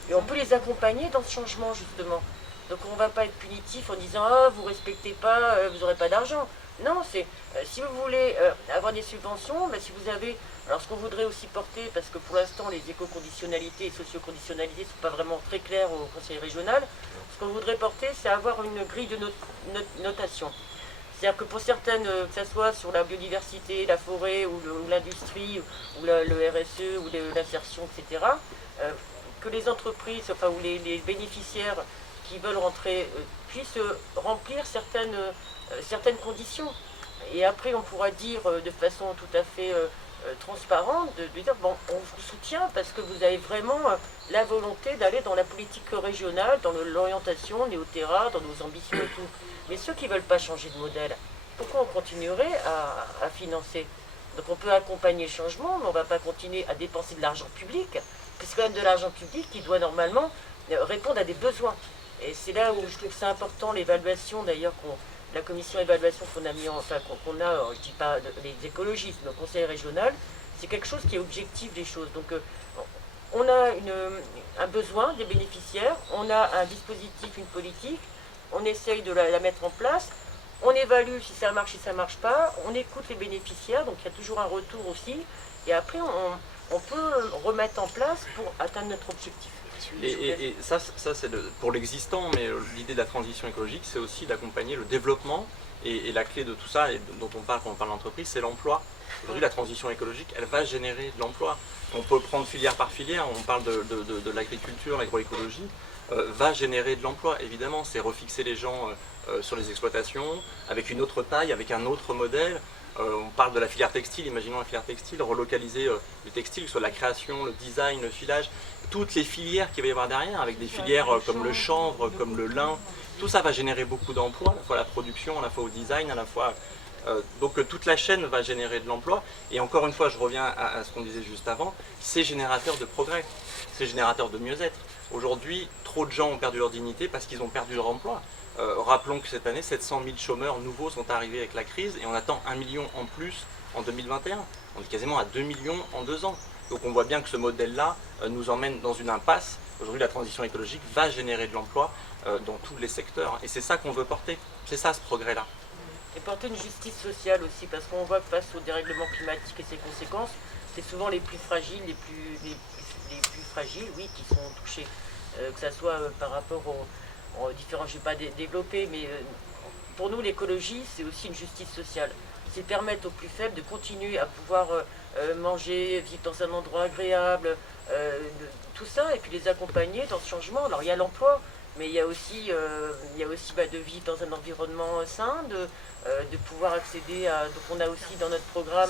Et on peut les accompagner dans ce changement justement. Donc on ne va pas être punitif en disant « Ah, vous ne respectez pas, vous n'aurez pas d'argent ». Non, c'est si vous voulez avoir des subventions, si vous avez... Alors ce qu'on voudrait aussi porter, parce que pour l'instant les éco-conditionnalités et socio-conditionnalités ne sont pas vraiment très claires au conseil régional, ce qu'on voudrait porter, c'est avoir une grille de notation. C'est-à-dire que pour certaines, que ce soit sur la biodiversité, la forêt, ou l'industrie, ou le RSE, ou l'insertion, etc., que les entreprises, enfin, ou les bénéficiaires qui veulent rentrer puissent remplir certaines conditions. Et après, on pourra dire de façon tout à fait transparente, de dire, bon, on vous soutient parce que vous avez vraiment la volonté d'aller dans la politique régionale, dans l'orientation Néoterra, dans nos ambitions et tout. Mais ceux qui ne veulent pas changer de modèle, pourquoi on continuerait à financer? Donc on peut accompagner le changement, mais on ne va pas continuer à dépenser de l'argent public, c'est quand même de l'argent public qui doit normalement répondre à des besoins. Et c'est là où je trouve que c'est important l'évaluation, d'ailleurs, la commission évaluation qu'on a mis qu'on a, je dis pas les écologistes, mais au conseil régional, c'est quelque chose qui est objectif des choses. Donc on a un besoin des bénéficiaires, on a un dispositif, une politique, on essaye de la mettre en place, on évalue si ça marche, si ça ne marche pas, on écoute les bénéficiaires, donc il y a toujours un retour aussi, et après on peut remettre en place pour atteindre notre objectif. Et ça c'est pour l'existant, mais l'idée de la transition écologique, c'est aussi d'accompagner le développement, et la clé de tout ça, et dont on parle quand on parle d'entreprise, c'est l'emploi. Aujourd'hui, la transition écologique, elle va générer de l'emploi. On peut prendre filière par filière, on parle de l'agriculture, l'agroécologie, va générer de l'emploi, évidemment. C'est refixer les gens sur les exploitations, avec une autre taille, avec un autre modèle. On parle de la filière textile, imaginons la filière textile, relocaliser le textile, que ce soit la création, le design, le filage, toutes les filières qu'il va y avoir derrière, avec des filières comme le chanvre, comme le lin, tout ça va générer beaucoup d'emplois, à la fois à la production, à la fois au design, à la fois... donc toute la chaîne va générer de l'emploi, et encore une fois, je reviens à ce qu'on disait juste avant, c'est générateur de progrès, c'est générateur de mieux-être. Aujourd'hui, trop de gens ont perdu leur dignité parce qu'ils ont perdu leur emploi. Rappelons que cette année, 700 000 chômeurs nouveaux sont arrivés avec la crise, et on attend 1 million en plus en 2021. On est quasiment à 2 millions en 2 ans. Donc on voit bien que ce modèle-là nous emmène dans une impasse. Aujourd'hui, la transition écologique va générer de l'emploi dans tous les secteurs. Et c'est ça qu'on veut porter. C'est ça, ce progrès-là. Et porter une justice sociale aussi, parce qu'on voit que face au dérèglement climatique et ses conséquences, c'est souvent les plus fragiles, les plus fragiles, oui, qui sont touchés. Que ça soit par rapport aux différents, je ne vais pas développer, mais pour nous, l'écologie, c'est aussi une justice sociale. C'est permettre aux plus faibles de continuer à pouvoir manger, vivre dans un endroit agréable, tout ça, et puis les accompagner dans ce changement. Alors il y a l'emploi, mais il y a aussi de vivre dans un environnement sain, de pouvoir accéder à... Donc on a aussi dans notre programme,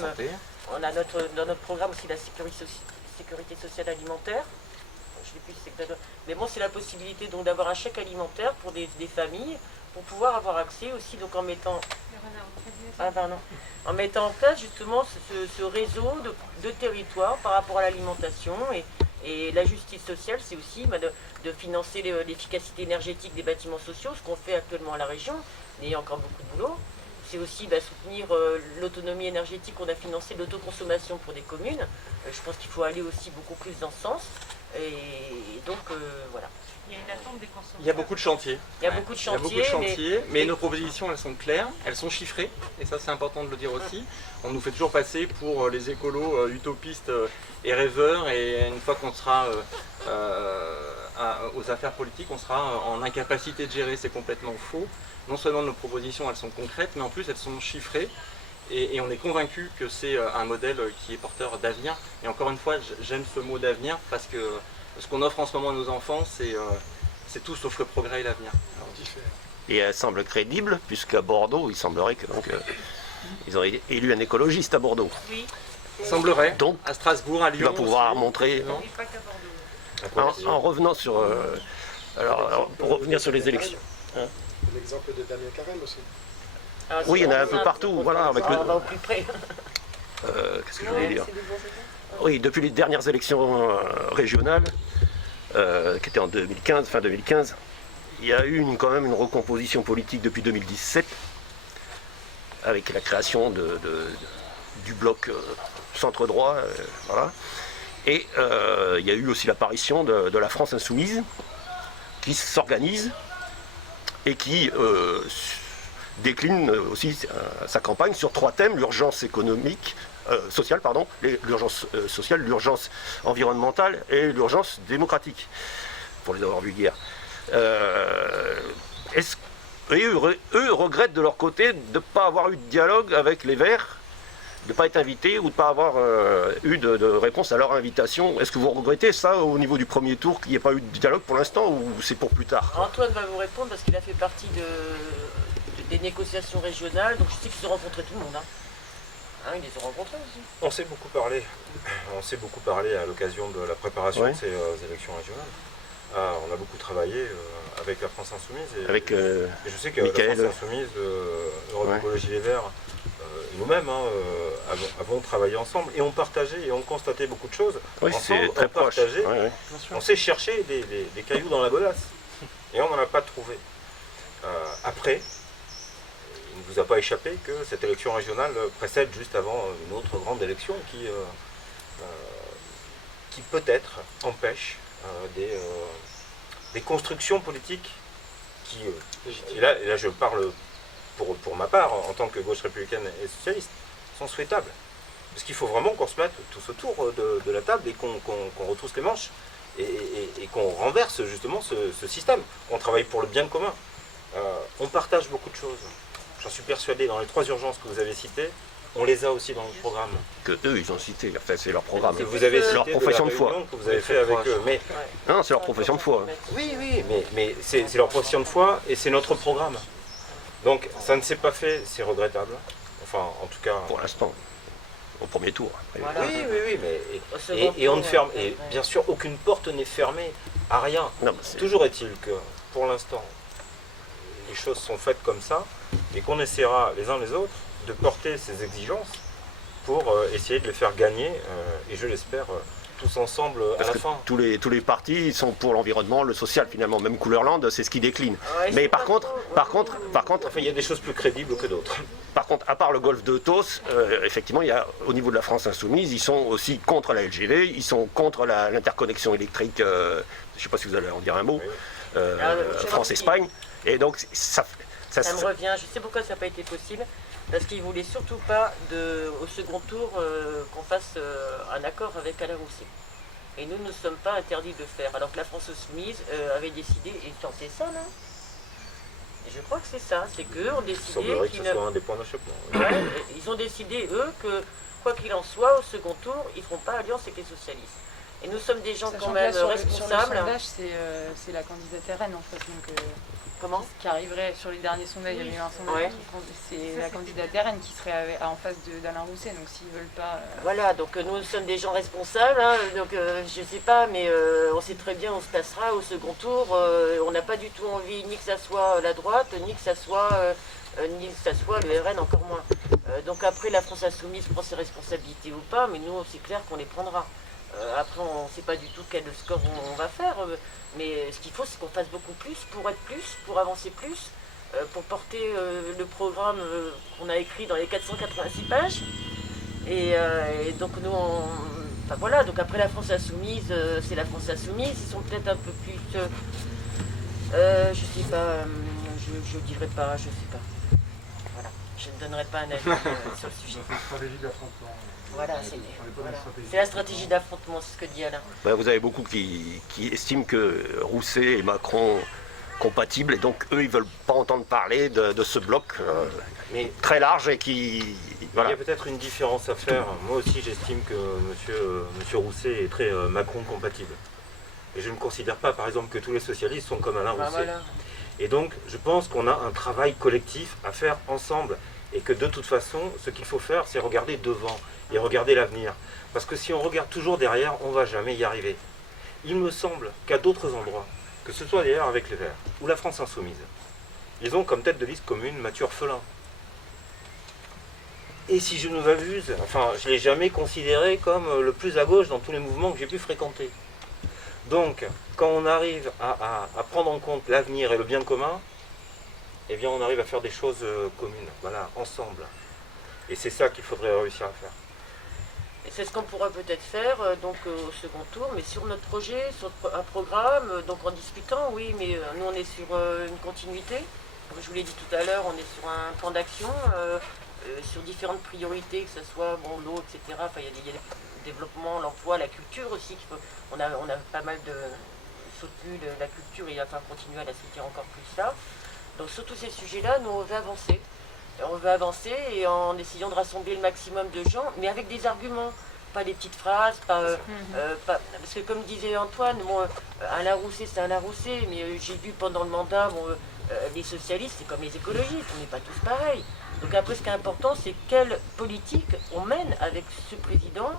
dans notre programme aussi la sécurité sociale alimentaire. Je sais plus si c'est exactement. Mais bon, c'est la possibilité donc d'avoir un chèque alimentaire pour des familles, pour pouvoir avoir accès aussi, donc en mettant en place justement ce réseau de territoires par rapport à l'alimentation et la justice sociale, c'est aussi de financer l'efficacité énergétique des bâtiments sociaux, ce qu'on fait actuellement à la région, mais il y a encore beaucoup de boulot. C'est aussi soutenir l'autonomie énergétique, on a financé l'autoconsommation pour des communes. Je pense qu'il faut aller aussi beaucoup plus dans ce sens. Et donc voilà. Il y a une attente des consommateurs. Il y a beaucoup de chantiers. Il y a beaucoup de chantiers, mais nos propositions, elles sont claires, elles sont chiffrées, et ça c'est important de le dire aussi. On nous fait toujours passer pour les écolos utopistes et rêveurs, et une fois qu'on sera aux affaires politiques, on sera en incapacité de gérer, c'est complètement faux. Non seulement nos propositions, elles sont concrètes, mais en plus elles sont chiffrées, et on est convaincu que c'est un modèle qui est porteur d'avenir. Et encore une fois, j'aime ce mot d'avenir, parce que ce qu'on offre en ce moment à nos enfants, c'est tout sauf le progrès et l'avenir. Et elle semble crédible, puisqu'à Bordeaux, il semblerait que ils ont élu un écologiste à Bordeaux. Oui. Semblerait. Donc, à Strasbourg, à Lyon. Tu vas pouvoir montrer. En revenant sur. Alors, pour revenir sur les élections. Hein, l'exemple de Damien Carême aussi. oui, il y en a un peu partout. Voilà, avec le. Plus près. Qu'est-ce que je voulais dire? Oui, depuis les dernières élections régionales, qui étaient en 2015, fin 2015, il y a eu quand même une recomposition politique depuis 2017, avec la création du bloc centre-droit. Voilà. Et il y a eu aussi l'apparition de la France insoumise, qui s'organise et qui décline aussi sa campagne sur 3 thèmes: l'urgence économique, sociale, l'urgence sociale, l'urgence environnementale et l'urgence démocratique, pour les avoir vulgaires. Et eux regrettent de leur côté de ne pas avoir eu de dialogue avec les Verts, de ne pas être invités ou de ne pas avoir eu de réponse à leur invitation. Est-ce que vous regrettez ça au niveau du premier tour, qu'il n'y ait pas eu de dialogue pour l'instant, ou c'est pour plus tard? Antoine va vous répondre parce qu'il a fait partie des négociations régionales, donc je sais qu'ils ont rencontré tout le monde. Ils les ont rencontrés aussi. On s'est beaucoup parlé. On s'est beaucoup parlé à l'occasion de la préparation de ces élections régionales. On a beaucoup travaillé avec la France Insoumise. Avec je sais que Michael. La France Insoumise, Europe Écologie Les Verts, nous-mêmes avons travaillé ensemble et on partageait et on constatait beaucoup de choses. Oui, c'est très proche. On s'est cherché des cailloux dans la godasse et on n'en a pas trouvé. Après, il ne vous a pas échappé que cette élection régionale précède juste avant une autre grande élection qui peut-être empêche des constructions politiques qui, et là je parle pour ma part, en tant que gauche républicaine et socialiste, sont souhaitables. Parce qu'il faut vraiment qu'on se mette tous autour de la table et qu'on retrousse les manches et qu'on renverse justement ce système. On travaille pour le bien commun. On partage beaucoup de choses. J'en suis persuadé, dans les 3 urgences que vous avez citées, on les a aussi dans le programme. Que eux, ils ont cité, enfin, c'est leur programme. Vous avez leur profession de foi. Que vous avez fait avec eux. Mais... Non, c'est leur profession de foi. Oui, mais c'est leur profession de foi et c'est notre programme. Donc ça ne s'est pas fait, c'est regrettable. Enfin, en tout cas... Pour l'instant, au premier tour. Après. Voilà. Oui, mais... Et on ne ferme... Et bien sûr, aucune porte n'est fermée à rien. Toujours est-il que, pour l'instant, les choses sont faites comme ça, et qu'on essaiera les uns les autres de porter ces exigences pour essayer de les faire gagner, et je l'espère, tous ensemble à Parce la que fin. tous les partis sont pour l'environnement, le social finalement, même Couleur-Land, c'est ce qui décline. Mais par contre, il y a des choses plus crédibles que d'autres. Par contre, à part le golfe de Tos, effectivement, il y a, au niveau de la France Insoumise, ils sont aussi contre la LGV, ils sont contre l'interconnexion électrique, je ne sais pas si vous allez en dire un mot, France-Espagne. Et donc, ça me revient, je sais pourquoi ça n'a pas été possible, parce qu'ils ne voulaient surtout pas, au second tour, qu'on fasse un accord avec Alain Rousset. et nous ne sommes pas interdits de le faire. Alors que la France Insoumise avait décidé, et c'est ça, non? Et je crois que c'est ça, c'est qu'eux ont décidé qu'ils ils ont décidé, eux, que quoi qu'il en soit, au second tour, ils ne feront pas alliance avec les socialistes. Et nous sommes des gens Sachant quand que là, même sur responsables. le sondage, c'est la candidate RN en fait. Donc, Comment? qui arriverait sur les derniers sondages, il y avait eu un sondage, c'est la candidate RN qui serait en face d'Alain Rousset. Donc s'ils veulent pas. Voilà, donc nous sommes des gens responsables, hein, donc je sais pas, mais on sait très bien, on se passera au second tour. On n'a pas du tout envie ni que ça soit la droite, ni que ça soit le RN, encore moins. Donc après, la France Insoumise prend ses responsabilités ou pas, mais nous, c'est clair qu'on les prendra. Après, on ne sait pas du tout quel score on va faire, mais ce qu'il faut, c'est qu'on fasse beaucoup plus, pour avancer plus, pour porter le programme qu'on a écrit dans les 486 pages. Et donc nous, enfin voilà, donc après la France Insoumise, c'est la France Insoumise, ils sont peut-être un peu plus, je sais pas, je dirais pas, je sais pas. Voilà, je ne donnerai pas un avis sur le sujet. Voilà, c'est la stratégie d'affrontement, c'est ce que dit Alain. Vous avez beaucoup qui estiment que Rousset et Macron compatibles, et donc eux, ils ne veulent pas entendre parler de ce bloc très large et qui... Voilà. Il y a peut-être une différence à faire. Moi aussi, j'estime que monsieur Rousset est très Macron compatible. Et je ne considère pas, par exemple, que tous les socialistes sont comme Alain Rousset. Voilà. Et donc, je pense qu'on a un travail collectif à faire ensemble. Et que de toute façon, ce qu'il faut faire, c'est regarder devant et regarder l'avenir. Parce que si on regarde toujours derrière, on ne va jamais y arriver. Il me semble qu'à d'autres endroits, que ce soit d'ailleurs avec les Verts ou la France Insoumise, ils ont comme tête de liste commune Mathieu Orphelin. Et si je ne m'abuse, enfin, je ne l'ai jamais considéré comme le plus à gauche dans tous les mouvements que j'ai pu fréquenter. Donc, quand on arrive à prendre en compte l'avenir et le bien commun, eh bien on arrive à faire des choses communes, voilà, ensemble. Et c'est ça qu'il faudrait réussir à faire. Et c'est ce qu'on pourra peut-être faire donc au second tour, mais sur notre projet, sur un programme, donc en discutant, oui, mais nous on est sur une continuité. Comme je vous l'ai dit tout à l'heure, on est sur un plan d'action, sur différentes priorités, que ce soit l'eau, etc. Enfin, il y a le développement, l'emploi, la culture aussi. On a pas mal soutenu la culture et il va falloir continuer à la soutenir encore plus là. Donc sur tous ces sujets-là, nous on veut avancer. On veut avancer et en essayant de rassembler le maximum de gens, mais avec des arguments, pas des petites phrases, pas, parce que comme disait Antoine, Alain Rousset c'est Alain Rousset, mais j'ai vu pendant le mandat, les socialistes c'est comme les écologistes, on n'est pas tous pareils. Donc après ce qui est important, c'est quelle politique on mène avec ce président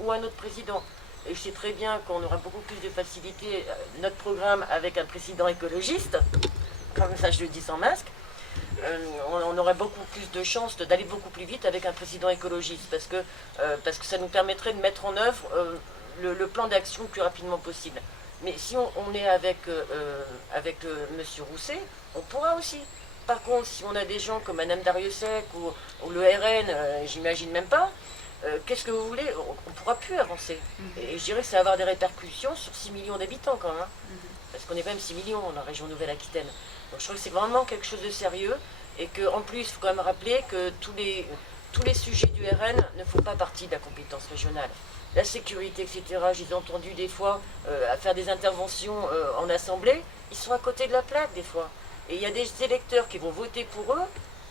ou un autre président. Et je sais très bien qu'on aura beaucoup plus de facilité, notre programme avec un président écologiste, comme ça je le dis sans masque, on aurait beaucoup plus de chances d'aller beaucoup plus vite avec un président écologiste, parce que ça nous permettrait de mettre en œuvre le plan d'action le plus rapidement possible. Mais si on est avec monsieur Rousset, on pourra aussi. Par contre, si on a des gens comme Madame Dariussec ou le RN, j'imagine même pas, qu'est-ce que vous voulez, on ne pourra plus avancer. Et je dirais que ça va avoir des répercussions sur 6 millions d'habitants quand même. Parce qu'on est quand même 6 millions dans la région Nouvelle-Aquitaine. Donc je trouve que c'est vraiment quelque chose de sérieux et qu'en plus, il faut quand même rappeler que tous les sujets du RN ne font pas partie de la compétence régionale. La sécurité, etc., je les ai entendus des fois à faire des interventions en assemblée, ils sont à côté de la plaque des fois. Et il y a des électeurs qui vont voter pour eux,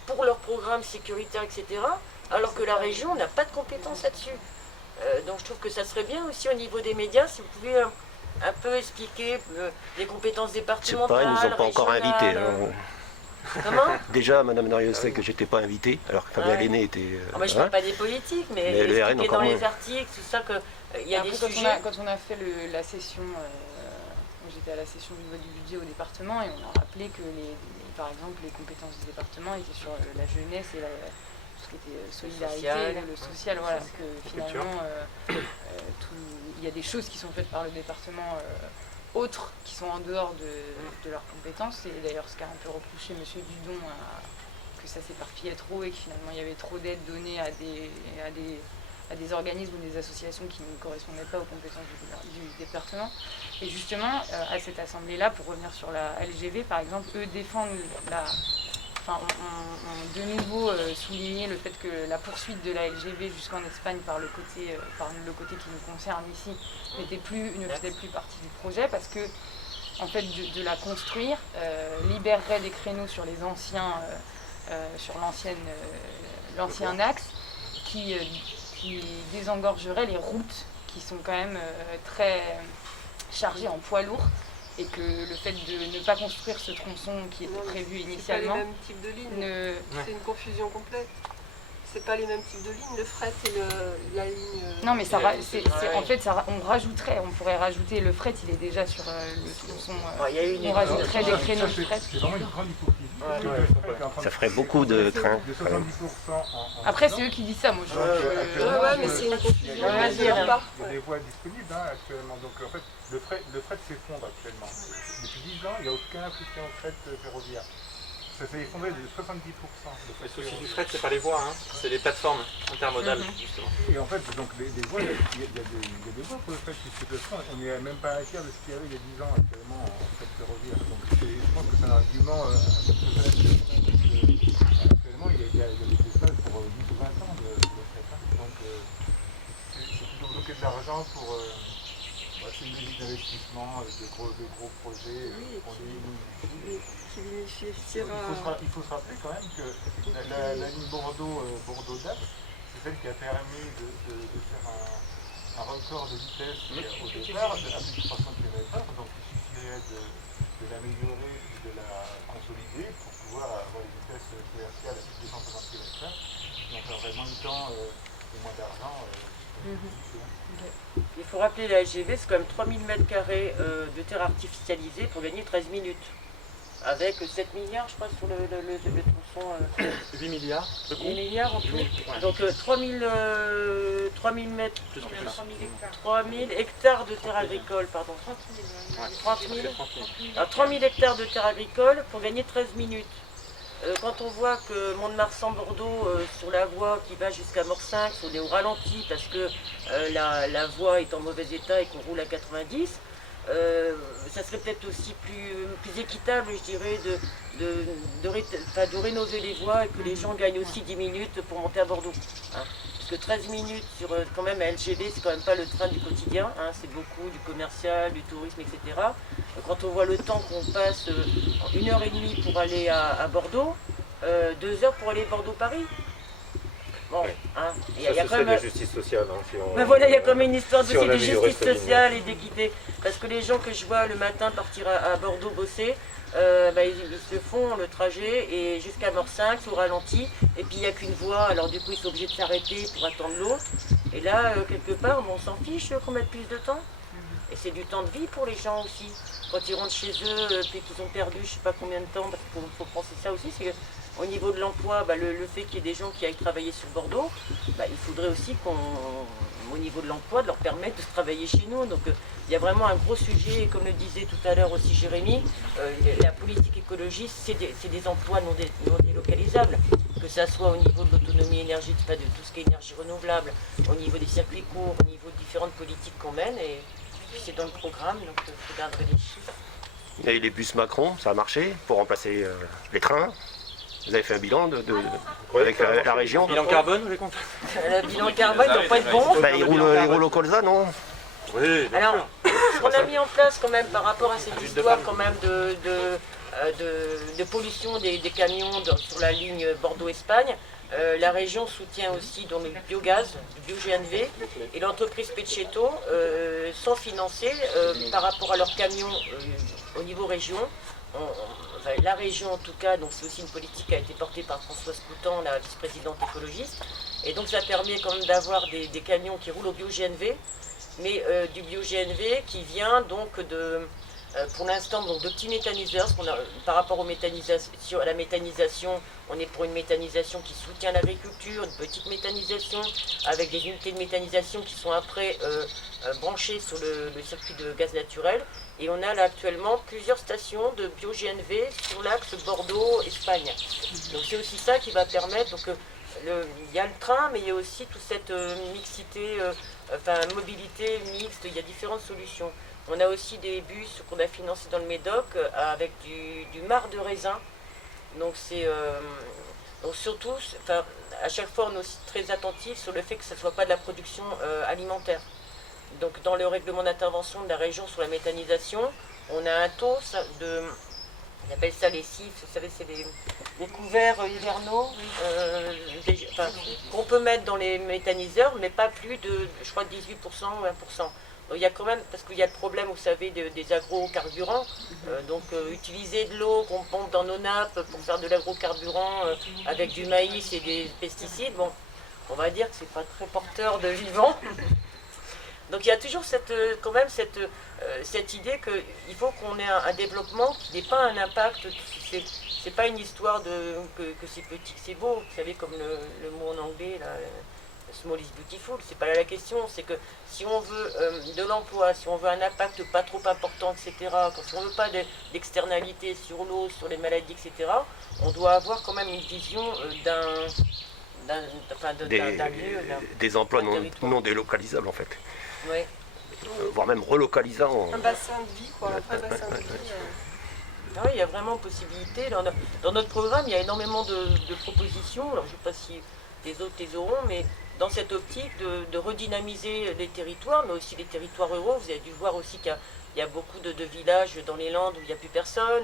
pour leur programme sécuritaire, etc., alors que la région n'a pas de compétence là-dessus. Donc je trouve que ça serait bien aussi au niveau des médias, si vous pouvez un peu expliquer les compétences départementales. C'est pas, ils nous ont pas encore invités. Comment ? Déjà, Madame Dariussec, que j'étais pas invité, alors que Fabien Lenné était. Je ne fais pas des politiques, mais le RN encore dans moins. les articles, tout ça, qu'il y a des sujets. Quand on a fait la session, j'étais à la session au niveau du budget au département, et on a rappelé que, par exemple, les compétences du département étaient sur la jeunesse et tout ce qui était solidarité, le social, voilà, que finalement, il y a des choses qui sont faites par le département autres qui sont en dehors de leurs compétences. Et d'ailleurs, ce qu'a un peu reproché M. Dudon, que ça s'éparpillait trop et que finalement il y avait trop d'aides données à des organismes ou des associations qui ne correspondaient pas aux compétences du département. Et justement, à cette assemblée-là, pour revenir sur la LGV, par exemple, eux défendent de nouveau souligné le fait que la poursuite de la LGV jusqu'en Espagne par le côté qui nous concerne ici ne faisait plus partie du projet, parce que en fait de la construire libérerait des créneaux sur les anciens sur l'ancien axe qui désengorgerait les routes qui sont quand même très chargées en poids lourds, et que le fait de ne pas construire ce tronçon qui était prévu initialement... C'est pas les mêmes types de lignes, c'est une confusion complète. C'est pas les mêmes types de lignes, le fret et la ligne... Non, mais en fait, on pourrait rajouter le fret, il est déjà sur le tronçon, on rajouterait des créneaux de fret. Ça ferait beaucoup de trains quand même. Après, c'est eux qui disent ça, moi Ouais, mais c'est une confusion. Il y a des voies disponibles actuellement, donc en fait le fret s'effondre actuellement. Depuis 10 ans, il n'y a aucun soutien au fret ferroviaire. Ça s'est effondré de 70%. Le souci du fret, c'est pas les voies, hein, c'est les plateformes intermodales, justement. Et en fait, donc les voies, il y a des besoins pour le fret, puisque de toute façon, on n'est même pas à un tiers de ce qu'il y avait il y a 10 ans actuellement en fret ferroviaire. Donc je pense que c'est un argument actuellement, il y a des espaces pour 10 ou 20 ans de fret. Donc c'est bloquer de l'argent pour une logique d'investissement avec des gros projets. Il faut se rappeler quand même que la ligne Bordeaux-Dax, c'est celle qui a permis de faire un record de vitesse au départ, à plus de 300 km/h. Donc il suffirait de l'améliorer et de la consolider pour pouvoir avoir une vitesse commerciale à plus de 250 km/h. Donc ça aurait moins de temps et moins d'argent. Il faut rappeler la LGV, c'est quand même 3000 m² de terre artificialisée pour gagner 13 minutes. Avec 7 milliards, je crois, sur le tronçon. 8 milliards. 8 milliards en tout. Ouais. Donc 3000 mètres, 3000 hectares de terre agricole, pardon. 30 000. Alors 3000 hectares de terre agricole pour gagner 13 minutes. Quand on voit que Mont-de-Marsan-Bordeaux, sur la voie qui va jusqu'à Morsinx, on est au ralenti parce que la voie est en mauvais état et qu'on roule à 90, ça serait peut-être aussi plus équitable, je dirais, de rénover les voies et que les gens gagnent aussi 10 minutes pour monter à Bordeaux. Hein. Parce que 13 minutes sur quand même un LGV, c'est quand même pas le train du quotidien, hein, c'est beaucoup du commercial, du tourisme, etc. Quand on voit le temps qu'on passe en 1h30 pour aller à Bordeaux, 2 heures pour aller Bordeaux-Paris. Bon, hein, il y a quand même de la justice sociale. Hein, si on... Mais voilà, il y a quand même une histoire si de justice sociale et d'équité. Parce que les gens que je vois le matin partir à Bordeaux bosser, ils se font le trajet et jusqu'à Morsinx au ralenti. Et puis il n'y a qu'une voie, alors du coup ils sont obligés de s'arrêter pour attendre l'autre. Et là, quelque part, on s'en fiche qu'on mette plus de temps. Et c'est du temps de vie pour les gens aussi. Quand ils rentrent chez eux, puis qu'ils ont perdu je ne sais pas combien de temps, parce qu'il faut penser ça aussi, c'est qu'au niveau de l'emploi, le fait qu'il y ait des gens qui aillent travailler sur Bordeaux, il faudrait aussi au niveau de l'emploi, de leur permettre de travailler chez nous. Donc il y a vraiment un gros sujet, et comme le disait tout à l'heure aussi Jérémy, la politique écologiste, c'est des emplois non délocalisables, que ça soit au niveau de l'autonomie énergétique, de tout ce qui est énergie renouvelable, au niveau des circuits courts, au niveau de différentes politiques qu'on mène, et c'est dans le programme, donc il faut garder les chiffres. Et les bus Macron, ça a marché pour remplacer les trains. Vous avez fait un bilan avec la région. Bilan carbone, vous les comptez ? Le bilan carbone ne doit pas être bon. Il roule au colza, non ? Oui. Alors, ce qu'on a mis en place quand même par rapport à cette histoire quand même de pollution des camions sur la ligne Bordeaux-Espagne, la région soutient aussi dans le biogaz, le bio-GNV, et l'entreprise Pecetto sont financées par rapport à leurs camions au niveau région. La région en tout cas, donc c'est aussi une politique qui a été portée par Françoise Coutan, la vice-présidente écologiste, et donc ça permet quand même d'avoir des camions qui roulent au bio-GNV, mais du bio-GNV qui vient donc pour l'instant de petits méthaniseurs, par rapport à la méthanisation, on est pour une méthanisation qui soutient l'agriculture, une petite méthanisation avec des unités de méthanisation qui sont après branchées sur le circuit de gaz naturel. Et on a là actuellement plusieurs stations de bio-GNV sur l'axe Bordeaux-Espagne. Donc c'est aussi ça qui va permettre, il y a le train, mais il y a aussi toute cette mixité, mobilité mixte, il y a différentes solutions. On a aussi des bus qu'on a financés dans le Médoc avec du marc de raisin Donc donc surtout, enfin, à chaque fois on est aussi très attentif sur le fait que ce ne soit pas de la production alimentaire. Donc dans le règlement d'intervention de la région sur la méthanisation, on a un taux on appelle ça les CIF, vous savez, c'est les couverts hivernaux qu'on peut mettre dans les méthaniseurs, mais pas plus de, je crois, 18% ou 1%. Donc, il y a quand même, parce qu'il y a le problème, vous savez, des agrocarburants. Donc utiliser de l'eau qu'on pompe dans nos nappes pour faire de l'agrocarburant avec du maïs et des pesticides, bon, on va dire que c'est pas très porteur de vivant. Donc il y a toujours quand même cette idée qu'il faut qu'on ait un développement qui n'ait pas un impact. C'est pas une histoire que c'est petit, que c'est beau. Vous savez, comme le mot en anglais, là, small is beautiful. C'est pas là la question. C'est que si on veut de l'emploi, si on veut un impact pas trop important, etc., si on veut pas d'externalité sur l'eau, sur les maladies, etc., on doit avoir quand même une vision des emplois non délocalisables en fait. Ouais. Voire même relocalisants. Un bassin de vie, quoi. Un bassin de vie. Ah oui, il y a vraiment possibilité. Dans notre programme, il y a énormément de propositions. Alors, je ne sais pas si les autres les auront, mais dans cette optique de redynamiser les territoires, mais aussi les territoires ruraux. Vous avez dû voir aussi qu'il y a beaucoup de villages dans les Landes où il n'y a plus personne.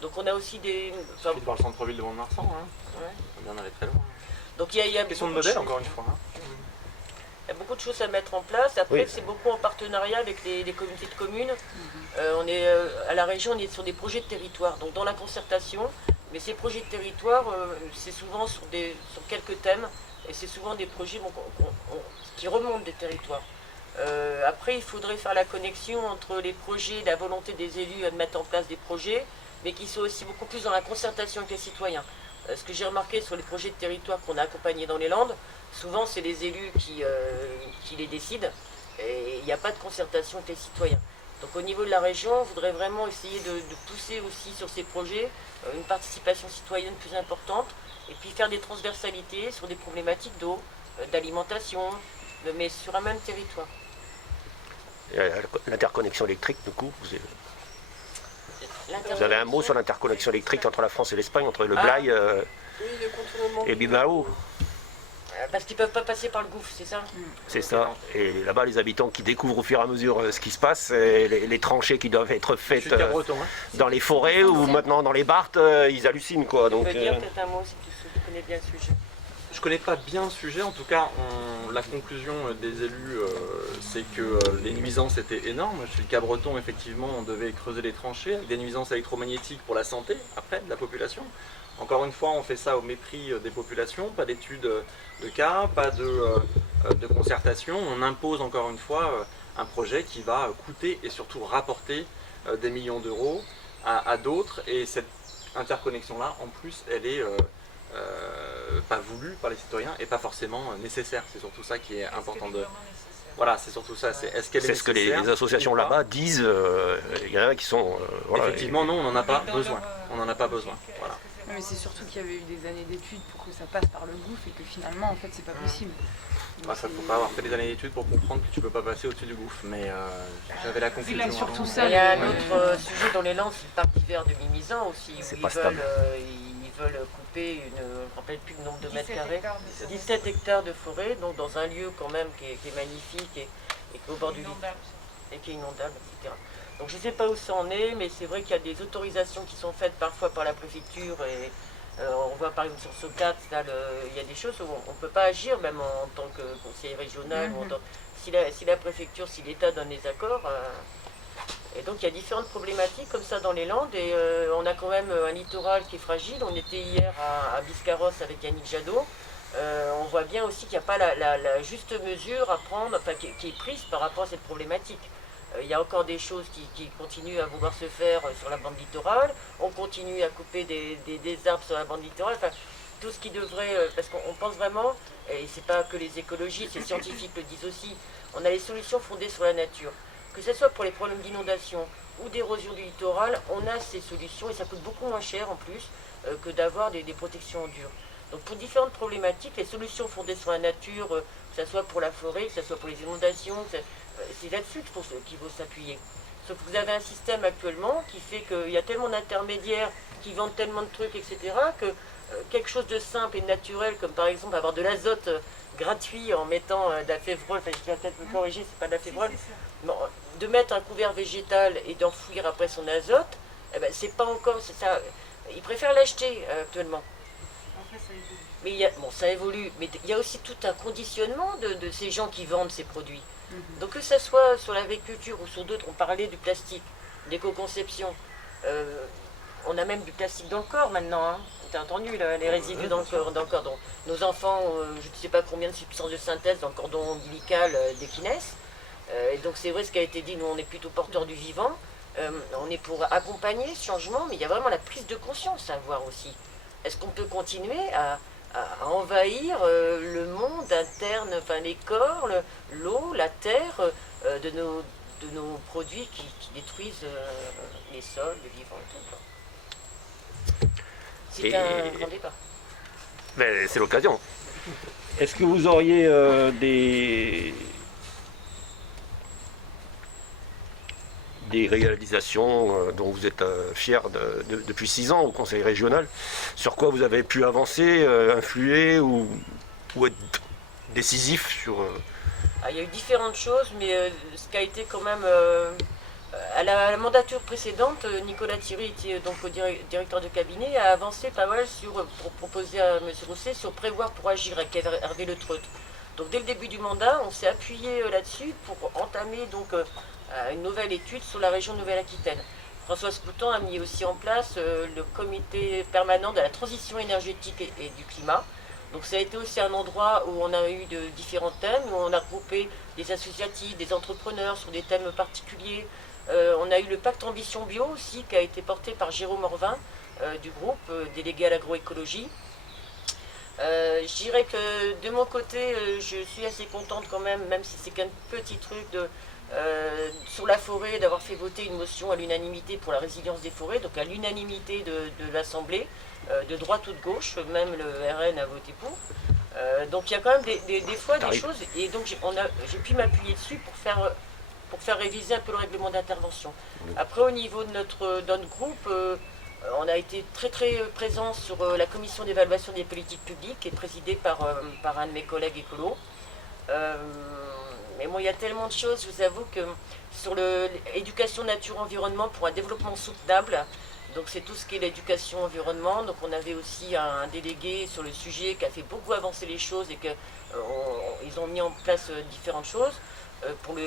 Donc on a aussi des... Enfin, dans le centre-ville de Mont-de-Marsan, hein. Ouais. On vient d'aller très loin. Donc il y a question de modèle, encore une fois. Hein. Il y a beaucoup de choses à mettre en place. Après, oui, c'est beaucoup en partenariat avec les communautés de communes. On est à la région, on est sur des projets de territoire, donc dans la concertation. Mais ces projets de territoire, c'est souvent sur quelques thèmes, et c'est souvent des projets qui remontent des territoires. Après, il faudrait faire la connexion entre les projets, la volonté des élus à mettre en place des projets, mais qui sont aussi beaucoup plus dans la concertation avec les citoyens. Ce que j'ai remarqué sur les projets de territoire qu'on a accompagnés dans les Landes, souvent c'est les élus qui les décident, et il n'y a pas de concertation avec les citoyens. Donc au niveau de la région, on voudrait vraiment essayer de pousser aussi sur ces projets une participation citoyenne plus importante, et puis faire des transversalités sur des problématiques d'eau, d'alimentation, mais sur un même territoire. L'interconnexion électrique, du coup, vous avez un mot sur l'interconnexion électrique entre la France et l'Espagne, entre le Blaye et Bilbao? Parce qu'ils ne peuvent pas passer par le gouffre, c'est ça? C'est ça. Et là-bas, les habitants qui découvrent au fur et à mesure ce qui se passe, et les tranchées qui doivent être faites dans les forêts ou maintenant dans les barthes, ils hallucinent, quoi. Donc, tu peux dire peut-être un mot si tu connais bien le sujet. Je connais pas bien le sujet, en tout cas la conclusion des élus c'est que les nuisances étaient énormes. Chez le Cabreton, effectivement, on devait creuser les tranchées avec des nuisances électromagnétiques pour la santé, après, de la population. Encore une fois, on fait ça au mépris des populations, pas d'études de cas, pas de concertation. On impose encore une fois un projet qui va coûter et surtout rapporter des millions d'euros à d'autres. Et cette interconnexion-là, en plus, elle est pas voulu par les citoyens et pas forcément nécessaire. C'est surtout ça qui est important de... Voilà, c'est surtout ça. Est-ce qu'elle est ce que les associations là-bas disent. Il y en a qui sont... voilà, effectivement, non, on n'en a pas besoin. On n'en a pas besoin. Voilà. Mais c'est surtout qu'il y avait eu des années d'études pour que ça passe par le gouffre et que finalement, en fait, c'est pas possible. Bah, ça faut pas avoir fait des années d'études pour comprendre que tu peux pas passer au-dessus du gouffre. Mais j'avais la conclusion. C'est surtout ça. Il y a un autre sujet dans les Landes, c'est le parc d'hiver de Mimizan aussi. C'est pas stable. Ils veulent couper, je ne me rappelle plus le nombre de mètres carrés, 17 hectares de forêt, donc dans un lieu quand même qui est magnifique et qui est au bord du littoral et qui est inondable, etc. Donc je ne sais pas où ça en est, mais c'est vrai qu'il y a des autorisations qui sont faites parfois par la préfecture et on voit par exemple sur Socat, il y a des choses où on ne peut pas agir même en tant que conseiller régional, si la préfecture, si l'État donne les accords. Et donc il y a différentes problématiques comme ça dans les Landes et on a quand même un littoral qui est fragile. On était hier à Biscarrosse avec Yannick Jadot. On voit bien aussi qu'il n'y a pas la juste mesure à prendre, enfin, qui est prise par rapport à cette problématique. Il y a encore des choses qui continuent à vouloir se faire sur la bande littorale. On continue à couper des arbres sur la bande littorale. Enfin, tout ce qui devrait... parce qu'on pense vraiment, et c'est pas que les écologistes, les scientifiques le disent aussi, on a les solutions fondées sur la nature. Que ce soit pour les problèmes d'inondation ou d'érosion du littoral, on a ces solutions et ça coûte beaucoup moins cher en plus que d'avoir des protections en dur. Donc pour différentes problématiques, les solutions fondées sur la nature, que ce soit pour la forêt, que ce soit pour les inondations, c'est là-dessus qu'il faut s'appuyer. Sauf que vous avez un système actuellement qui fait qu'il y a tellement d'intermédiaires qui vendent tellement de trucs, etc., que quelque chose de simple et naturel, comme par exemple avoir de l'azote gratuit en mettant de la févrole, enfin je vais peut-être me corriger, c'est pas de la févrole, bon, de mettre un couvert végétal et d'enfouir après son azote, eh ben, c'est pas encore, c'est ça, ils préfèrent l'acheter actuellement. Mais bon, ça évolue, mais il y a aussi tout un conditionnement de ces gens qui vendent ces produits. Donc que ce soit sur l'agriculture ou sur d'autres, on parlait du plastique, l'éco-conception. On a même du plastique dans le corps maintenant, hein. T'as entendu les résidus dans le corps. Donc, nos enfants, je ne sais pas combien de substances de synthèse dans le cordon ombilical dès qu'ils naissent. Et donc c'est vrai ce qui a été dit, nous on est plutôt porteurs du vivant. On est pour accompagner ce changement, mais il y a vraiment la prise de conscience à voir aussi. Est-ce qu'on peut continuer à envahir le monde interne, enfin les corps, l'eau, la terre, de nos produits qui détruisent les sols, le vivant et tout, quoi. C'est un grand débat. Ben, c'est l'occasion. Est-ce que vous auriez des réalisations dont vous êtes fiers depuis 6 ans au Conseil régional, sur quoi vous avez pu avancer, influer ou être décisif sur... Il y a eu différentes choses, mais ce qui a été quand même... à la mandature précédente, Nicolas Thierry était donc le directeur de cabinet, a avancé pas mal pour proposer à M. Rousset sur prévoir pour agir avec Hervé Le Treut. Donc dès le début du mandat, on s'est appuyé là-dessus pour entamer donc une nouvelle étude sur la région Nouvelle-Aquitaine. Françoise Coutan a mis aussi en place le comité permanent de la transition énergétique et du climat. Donc ça a été aussi un endroit où on a eu de différents thèmes, où on a groupé des associatifs, des entrepreneurs sur des thèmes particuliers. On a eu le pacte Ambition Bio aussi, qui a été porté par Jérôme Orvin du groupe, délégué à l'agroécologie. Je dirais que de mon côté, je suis assez contente quand même si c'est qu'un petit truc sur la forêt, d'avoir fait voter une motion à l'unanimité pour la résilience des forêts, donc à l'unanimité de l'Assemblée, de droite ou de gauche, même le RN a voté pour. Donc il y a quand même des fois des choses, et donc j'ai pu m'appuyer dessus pour faire réviser un peu le règlement d'intervention. Après, au niveau de notre groupe, on a été très présent sur la commission d'évaluation des politiques publiques, qui est présidée par un de mes collègues écolos. Mais bon, il y a tellement de choses, je vous avoue que sur l'éducation nature-environnement pour un développement soutenable, donc c'est tout ce qui est l'éducation environnement. Donc on avait aussi un délégué sur le sujet qui a fait beaucoup avancer les choses et qu'ils ont mis en place différentes choses pour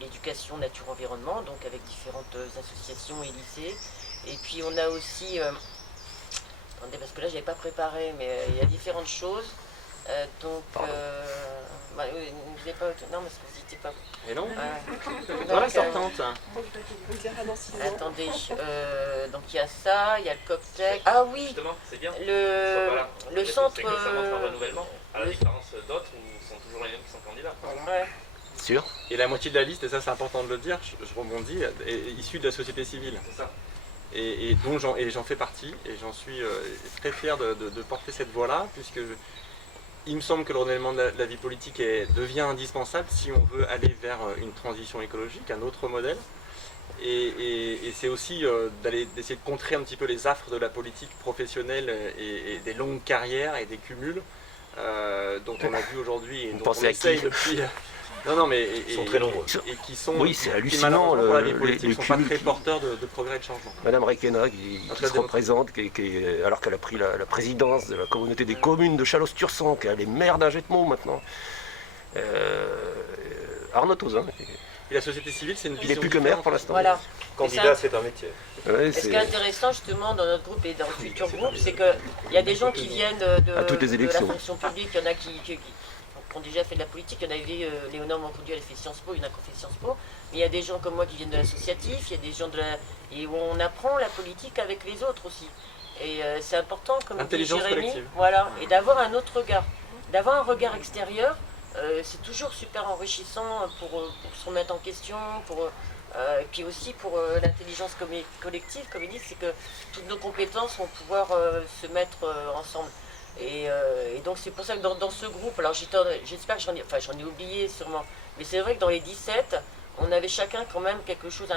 l'éducation nature-environnement, donc avec différentes associations et lycées. Et puis on a aussi, attendez parce que là je n'avais pas préparé, mais il y a différentes choses. Vous n'êtes pas... Non, parce que vous n'étiez pas... Et non Dans la sortante. Attendez, donc il y a ça, il y a le cocktail. Ah oui. Justement, c'est bien. Le centre. C'est un renouvellement, à la différence d'autres où sont toujours les mêmes qui sont candidats. Voilà. Ouais. Sûr. Et la moitié de la liste, et ça c'est important de le dire, je rebondis, est issue de la société civile. C'est ça. Et j'en fais partie, et j'en suis très fier de porter cette voie-là, puisque il me semble que le renouvellement de la vie politique devient indispensable si on veut aller vers une transition écologique, un autre modèle. Et c'est aussi d'essayer de contrer un petit peu les affres de la politique professionnelle et des longues carrières et des cumuls dont on a vu aujourd'hui. Vous pensez à qui Non, mais ils sont très nombreux. Et qui sont, oui, c'est hallucinant les cumuls. Très porteurs de progrès et de changement. Madame Requena qui se représente, alors qu'elle a pris la présidence de la communauté des communes de Chalosse-Tursan, qu'elle est maire d'Angetmo maintenant. Arnaud Tauzin. Et la société civile, c'est une vision. Il n'est plus que maire pour l'instant. Voilà. Candidat, c'est un métier. Ouais, ce qui est intéressant justement dans notre groupe et dans le futur groupe, c'est qu'il y a des gens qui viennent de la fonction publique, il y en a qui ont déjà fait de la politique, il y en avait, Léonore Mancondu, elle a fait Sciences Po, il y en a qui ont fait Sciences Po, mais il y a des gens comme moi qui viennent de l'associatif, il y a des gens et où on apprend la politique avec les autres aussi. Et c'est important, comme dit Jérémy, voilà, et d'avoir un autre regard, d'avoir un regard extérieur, c'est toujours super enrichissant pour se remettre en question, et puis aussi pour l'intelligence collective, comme ils disent, c'est que toutes nos compétences vont pouvoir se mettre ensemble. Et donc c'est pour ça que dans ce groupe, alors j'espère que j'en ai oublié sûrement, mais c'est vrai que dans les 17, on avait chacun quand même quelque chose,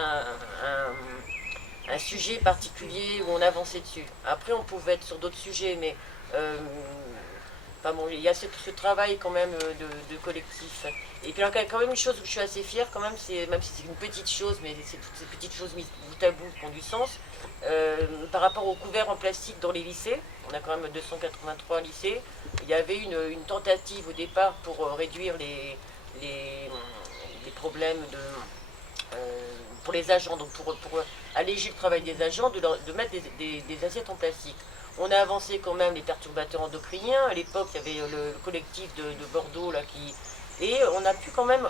un sujet particulier où on avançait dessus. Après, on pouvait être sur d'autres sujets, mais enfin bon, il y a ce travail quand même de collectif. Et puis, alors, il y a quand même une chose où je suis assez fière, quand même, même si c'est une petite chose, mais c'est toutes ces petites choses mises bout à bout qui ont du sens. Par rapport aux couverts en plastique dans les lycées, on a quand même 283 lycées, il y avait une tentative au départ pour réduire les problèmes pour les agents, donc pour alléger le travail des agents, de mettre des assiettes en plastique. On a avancé quand même les perturbateurs endocriniens. À l'époque, il y avait le collectif de Bordeaux là, et on a pu quand même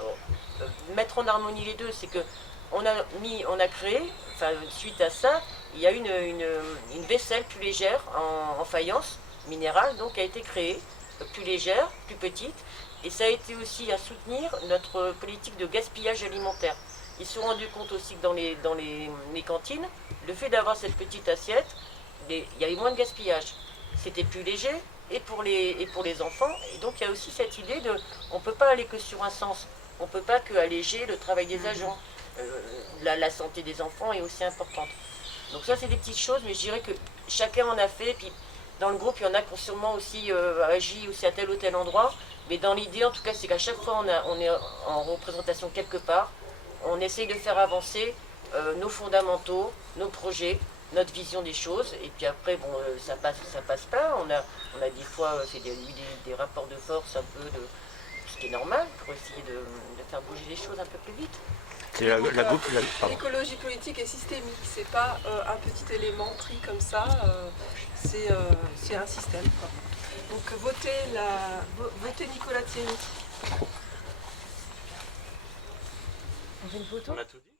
mettre en harmonie les deux. C'est que on a créé, enfin, suite à ça, il y a une vaisselle plus légère en faïence minérale, donc qui a été créée, plus légère, plus petite. Et ça a été aussi à soutenir notre politique de gaspillage alimentaire. Ils se sont rendus compte aussi que dans les cantines, le fait d'avoir cette petite assiette, il y avait moins de gaspillage. C'était plus léger et pour les enfants. Et donc il y a aussi cette idée de, on ne peut pas aller que sur un sens. On ne peut pas que alléger le travail des agents. La santé des enfants est aussi importante. Donc ça c'est des petites choses, mais je dirais que chacun en a fait. Puis dans le groupe, il y en a qui ont sûrement aussi agi aussi à tel ou tel endroit. Mais dans l'idée, en tout cas, c'est qu'à chaque fois on est en représentation quelque part. On essaye de faire avancer nos fondamentaux, nos projets, notre vision des choses. Et puis après, bon, ça passe pas. On a des fois fait des rapports de force un peu ce qui est normal pour essayer de faire bouger les choses un peu plus vite. L'écologie politique est systémique, c'est pas un petit élément pris comme ça, c'est un système, quoi. Donc votez Nicolas Thierry. On fait une photo ? On a tout dit.